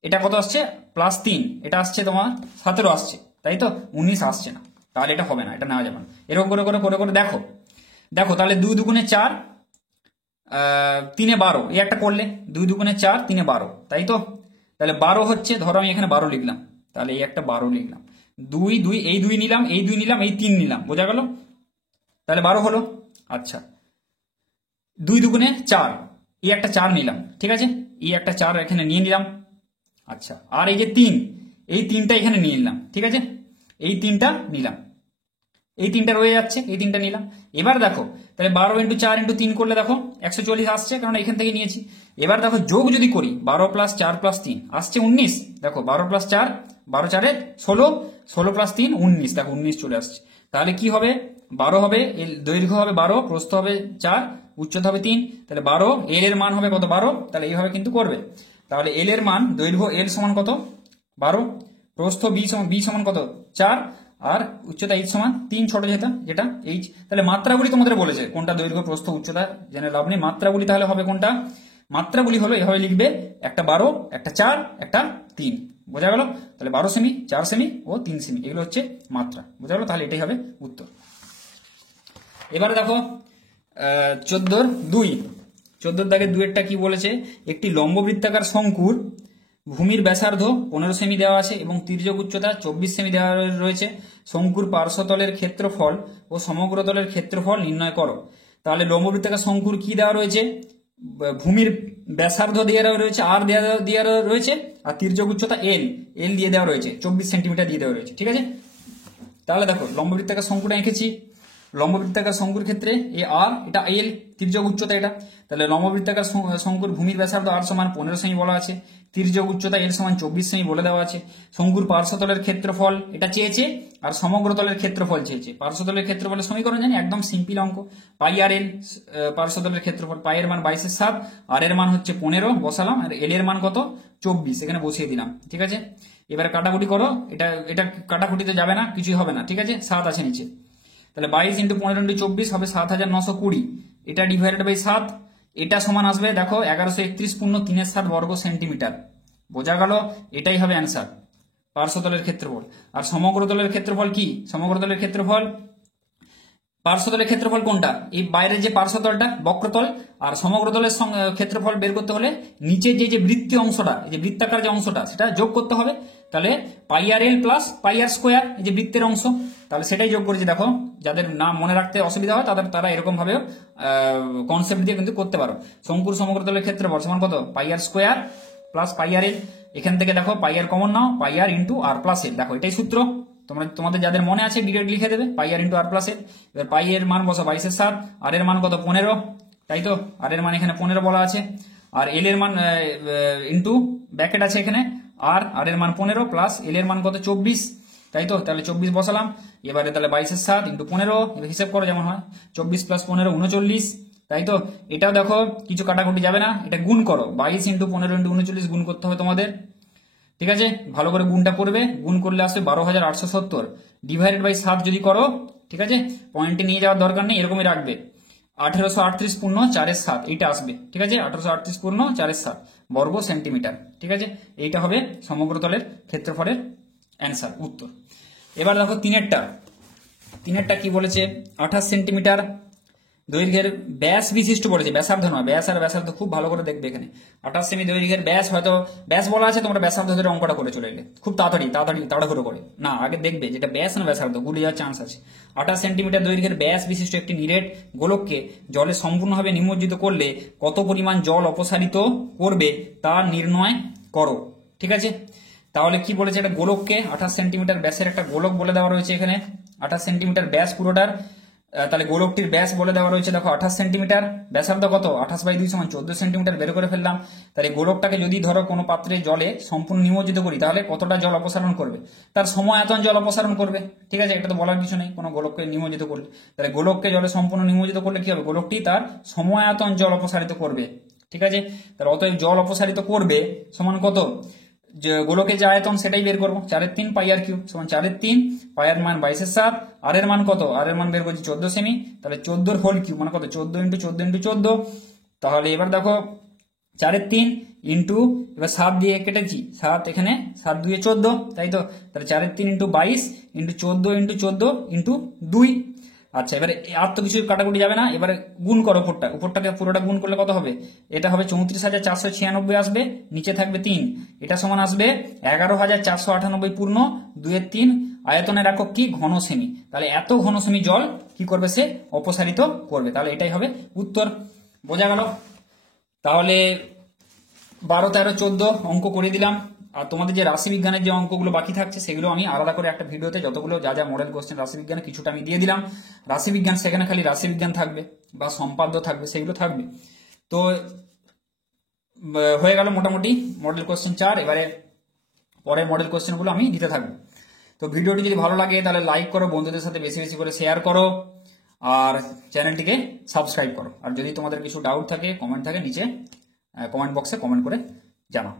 এটা কত আসছে প্লাস 3, এটা আসছে তোমার 17 আসছে, তাই তো, 19 আসছে না, তাহলে এটা হবে না, এটা নেওয়া যাবে না। এরকম করে করে করে করে দেখো দেখো তাহলে 2 দুগুণে 4 3 12, এই একটা করলে 2 দুগুণে 4 3 12, তাই তো, তাহলে 12 হচ্ছে, ধরো আমি এখানে 12 লিখলাম, তাহলে এই একটা 12 লিখলাম, 2 2 এই 2 নিলাম, এই 2 নিলাম, এই 3 নিলাম, বোঝা গেল, তাহলে 12 হলো। আচ্ছা 2 দুগুণে 4, এই একটা 4 নিলাম, ঠিক আছে, এই একটা 4 এখানে নিয়ে নিলাম। আচ্ছা আর এই যে 3, এই 3টা এখানে নিয়ে নিলাম, ঠিক আছে, এই 3টা নিলাম, এই 3টা রয়ে যাচ্ছে, এই 3টা নিলাম। এবার দেখো তাহলে 12 ইন্টু 4 ইন্টু 3 করলে দেখো 140 আসছে, কারণ এখান থেকে নিয়েছি। এবার দেখো যোগ যদি করি 12 প্লাস 4 প্লাস 3 আসছে 19, দেখো 12 প্লাস 4 12 4 16 16 প্লাস 3 19, দেখো 19 চলে আসছে। তাহলে কি হবে 12 হবে, দৈর্ঘ্য হবে 12, প্রস্থ হবে 4, উচ্চতা হবে 3, তাহলে 12, এল এর মান হবে কত 12, তাহলে এইভাবে কিন্তু করবে। তাহলে এল এর মান দৈর্ঘ্য এল সমান কত 12, প্রস্থ বি সমান কত 4, আর উচ্চতা এইচ সমান 3, ছোট যেটা এইচ। তাহলে মাত্রাগুলি তোমাদের বলেছে কোনটা দৈর্ঘ্য প্রস্থ উচ্চতা জেনে লাভ নেই, মাত্রাগুলি তাহলে হবে কোনটা, মাত্রাগুলি হলো এভাবে লিখবে, একটা 12 একটা 4 একটা 3, বোঝা গেল। তাহলে 12 সেমি 4 সেমি ও 3 সেমি এগুলো হচ্ছে মাত্রা, বোঝা গেল, তাহলে এটাই হবে উত্তর। এবারে দেখো 14 দাগে 2 কি বলেছে, একটি লম্ববৃত্তাকার শঙ্কুর ভূমির ব্যাসার্ধ 15 সেমি দেওয়া আছে এবং তির্যক উচ্চতা 24 সেমি দেওয়া রয়েছে, শঙ্কুর পার্শ্বতলের ক্ষেত্রফল ও সমগ্র তলের ক্ষেত্রফল নির্ণয় করো। তাহলে লম্ববৃত্তাকার শঙ্কুর কি দেওয়া রয়েছে, ভূমির ব্যাসার্ধ দিয়ে রয়েছে, আর দেওয়া রয়েছে, আর তির্যক উচ্চতা এল দিয়ে দেওয়া রয়েছে, 24 সেন্টিমিটার দিয়ে দেওয়া রয়েছে। ঠিক আছে, তাহলে দেখো লম্ববৃত্তাকার শঙ্কুটা এঁকেছি। লম্ববৃত্তাকার শঙ্কুর ক্ষেত্রে এ আর, এটা এল, তির্যক উচ্চতা এটা। তাহলে লম্ববৃত্তাকার শঙ্কুর ভূমির ব্যাসার্ধ আর সমান 15 সেমি বলা আছে, তির্যক উচ্চতা এল সমান 24 সেমি বলে দেওয়া আছে। শঙ্কুর পার্শ্বতলের ক্ষেত্রফল এটা চেয়েছে, আর সমগ্র তলের ক্ষেত্রফল চেয়েছে। পার্শ্বতলের ক্ষেত্রফলের সমীকরণ জানি, একদম সিম্পল অঙ্ক, পাই আর এল পার্শ্বতলের ক্ষেত্রফল, পাই এর মান 22/7, আর এর মান হচ্ছে 15 বসালাম, আর এল এর মান কত 24, এখানে বসিয়ে দিলাম। ঠিক আছে, এবারে কাটাকুটি করো, এটা কাটাকুটিতে যাবে না, কিছুই হবে না। ঠিক আছে, 7 আছে নিচে, তাহলে 22 × 15 × 24 হবে 7920, এটা ডিভাইডেড বাই 7, এটা সমান আসবে দেখো 1131 পূর্ণ 3/7 বর্গ সেন্টিমিটার। বোঝা গেল, এটাই হবে অ্যান্সার পার্শ্বতলের ক্ষেত্রফল। আর সমগ্র তলের ক্ষেত্রফল কি, সমগ্র তলের ক্ষেত্রফল, পার্শ্বতলের ক্ষেত্রফল কোনটা, এই বাইরের যে পার্শ্বতলটা বক্রতল, আর সমগ্র তলের ক্ষেত্রফল বের করতে হলে নিচের যে বৃত্তীয় অংশটা, এই যে বৃত্তাকার যে অংশটা, সেটা যোগ করতে হবে। তাহলে পাই আর এল প্লাস পাই আর স্কোয়ার, এই যে বৃত্তের অংশ, তাহলে সেটাই যোগ করেছি। দেখো যাদের নাম মনে রাখতে অসুবিধা হয় তারা এরকম ভাবে কনসেপ্ট দিয়ে কিন্তু করতে পারো। শঙ্কুর সমগ্র তলের ক্ষেত্রফল সমান কত, পাই আর স্কোয়ার প্লাস পাই আর এল। এখান থেকে দেখো পাই আর কমন নাও, পাই আর ইন্টু আর প্লাস এল, দেখো এটাই সূত্র। তোমাদের যাদের মনে আছে ডিরেক্ট লিখে দেবে, পাই আর ইন্টু আর প্লাস এল। এবার পাই এর মান বসো 22/7, আর এর মান কত 15, তাই তো, আর এর মান এখানে 15 বলা আছে, আর এল এর মান ইন্টু ব্র্যাকেট আছে এখানে, আর এর মান 15 প্লাস এল এর মান কত 24, তাই তো, তাহলে 24 বসালাম। এবারে তাহলে 22/7 × 15, এবার হিসাব করো যেমন হয়, 24 + 15 39, তাই তো। এটাও দেখো কিছু কাটাকুটি যাবে না, এটা গুণ করো, 22 × 15 × 39 গুণ করতে হবে তোমাদের। ঠিক আছে, ভালো করে গুণটা করবে, গুণ করলে আসবে 12,870 ডিভাইডেড বাই 7 যদি করো, ঠিক আছে, পয়েন্টে নিয়ে যাওয়ার দরকার নেই, এরকমই রাখবে। 1838 পূর্ণ 4/7 এইটা আসবে। ঠিক আছে, 1838 পূর্ণ 4/7 বর্গ সেন্টিমিটার। ঠিক আছে, এইটা হবে সমগ্র তলের ক্ষেত্রফলের অ্যান্সার, উত্তর। এবার দেখো তিনেরটা কি বলেছে, 28 সেন্টিমিটার দৈর্ঘ্যের ব্যাস বিশিষ্ট বলেছে, ব্যাসার্ধ নয়, ব্যাস আর ব্যাসার্ধ খুব ভালো করে দেখবে এখানে। 28 সেমি দৈর্ঘ্যের ব্যাস, হয়তো ব্যাস বলা আছে, তোমরা ব্যাসার্ধ ধরে অঙ্কটা করে চলে এলে খুব তাড়াহুড়ো করে না, আগে দেখবে যেটা ব্যাস না ব্যাসার্ধ, গুলিয়ে যাওয়ার চান্স আছে। 28 সেন্টিমিটার দৈর্ঘ্যের ব্যাস বিশিষ্ট একটি নিরেট গোলককে জলে সম্পূর্ণভাবে নিমজ্জিত করলে কত পরিমাণ জল অপসারিত করবে তা নির্ণয় করো। ঠিক আছে, তাহলে কি বলেছে, একটা গোলককে 28 সেন্টিমিটার ব্যাসের একটা গোলক বলে দেওয়া রয়েছে এখানে, 28 সেন্টিমিটার ব্যাস পুরোটার। তাহলে গোলকটির ব্যাস বলে দেওয়া রয়েছে দেখো 28 সেন্টিমিটার, ব্যাসার্ধ কত 28/2 = 14 সেন্টিমিটার বের করে ফেললাম। তাহলে গোলকটাকে যদি ধরো কোনো পাত্রে জলে সম্পূর্ণ নিমজ্জিত করি, তাহলে কতটা জল অপসারণ করবে, তার সময়আয়তন জল অপসারণ করবে। ঠিক আছে, এটা তো বলার কিছু নেই, কোনো গোলককে নিমজ্জিত করলে। তাহলে গোলককে জলে সম্পূর্ণ নিমজ্জিত করলে কি হবে, গোলকটি তার সময়আয়তন জল অপসারিত করবে। ঠিক আছে, তাহলে অতএব জল অপসারিত করবে সমান কত, যে গোলকের যে আয়তন সেটাই বের করবো, 4/3 পাই আর কিউব সমান 4/3, পাই এর মান 22/7, আর এর মান কত, আর এর মান বের করছি 14 সেমি, তাহলে 14 হোল কিউব মানে কত, 14 × 14 × 14। তাহলে এবার দেখো 4/3 ইন্টু, এবার 7 দিয়ে কেটেছি, 7 এখানে 7 × 2 = 14, তাই তো, তাহলে 4/3 × 22 × 14 × 14 × 2। আচ্ছা, এবারে আর তো কিছু কাটাকুটি যাবে না, এবারে গুণ করো উপরটাকে পুরোটা গুণ করলে কত হবে, এটা হবে 34,496 আসবে, নিচে থাকবে 3, এটা সমান আসবে 11,498 পূর্ণ 2/3, আয়তনের একক কি, ঘন সেমি। তাহলে এত ঘন সেমি জল কি করবে, সে অপসারিত করবে, তাহলে এটাই হবে উত্তর। বোঝা গেল, তাহলে 12, 13, 14 অঙ্ক করে দিলাম। আর তোমাদের যে রাশিবিজ্ঞানের যে অঙ্কগুলো বাকি থাকছে সেগুলো আমি আলাদা করে একটা ভিডিওতে যতগুলো যা মডেল কোশ্চেন রাশিবিজ্ঞানে কিছুটা আমি দিয়ে দিলাম। রাশিবিজ্ঞান সেখানে খালি রাশিবিজ্ঞান থাকবে বা সম্পাদ্য থাকবে, সেগুলো থাকবে। তো হয়ে গেল মোটামুটি মডেল কোশ্চেন 4, এবারে পরের মডেল কোশ্চেনগুলো আমি দিতে থাকবো। তো ভিডিওটি যদি ভালো লাগে তাহলে লাইক করো, বন্ধুদের সাথে বেশি বেশি করে শেয়ার করো, আর চ্যানেলটিকে সাবস্ক্রাইব করো। আর যদি তোমাদের কিছু ডাউট থাকে, কমেন্ট থাকে, নিচে কমেন্ট বক্সে কমেন্ট করে জানাও।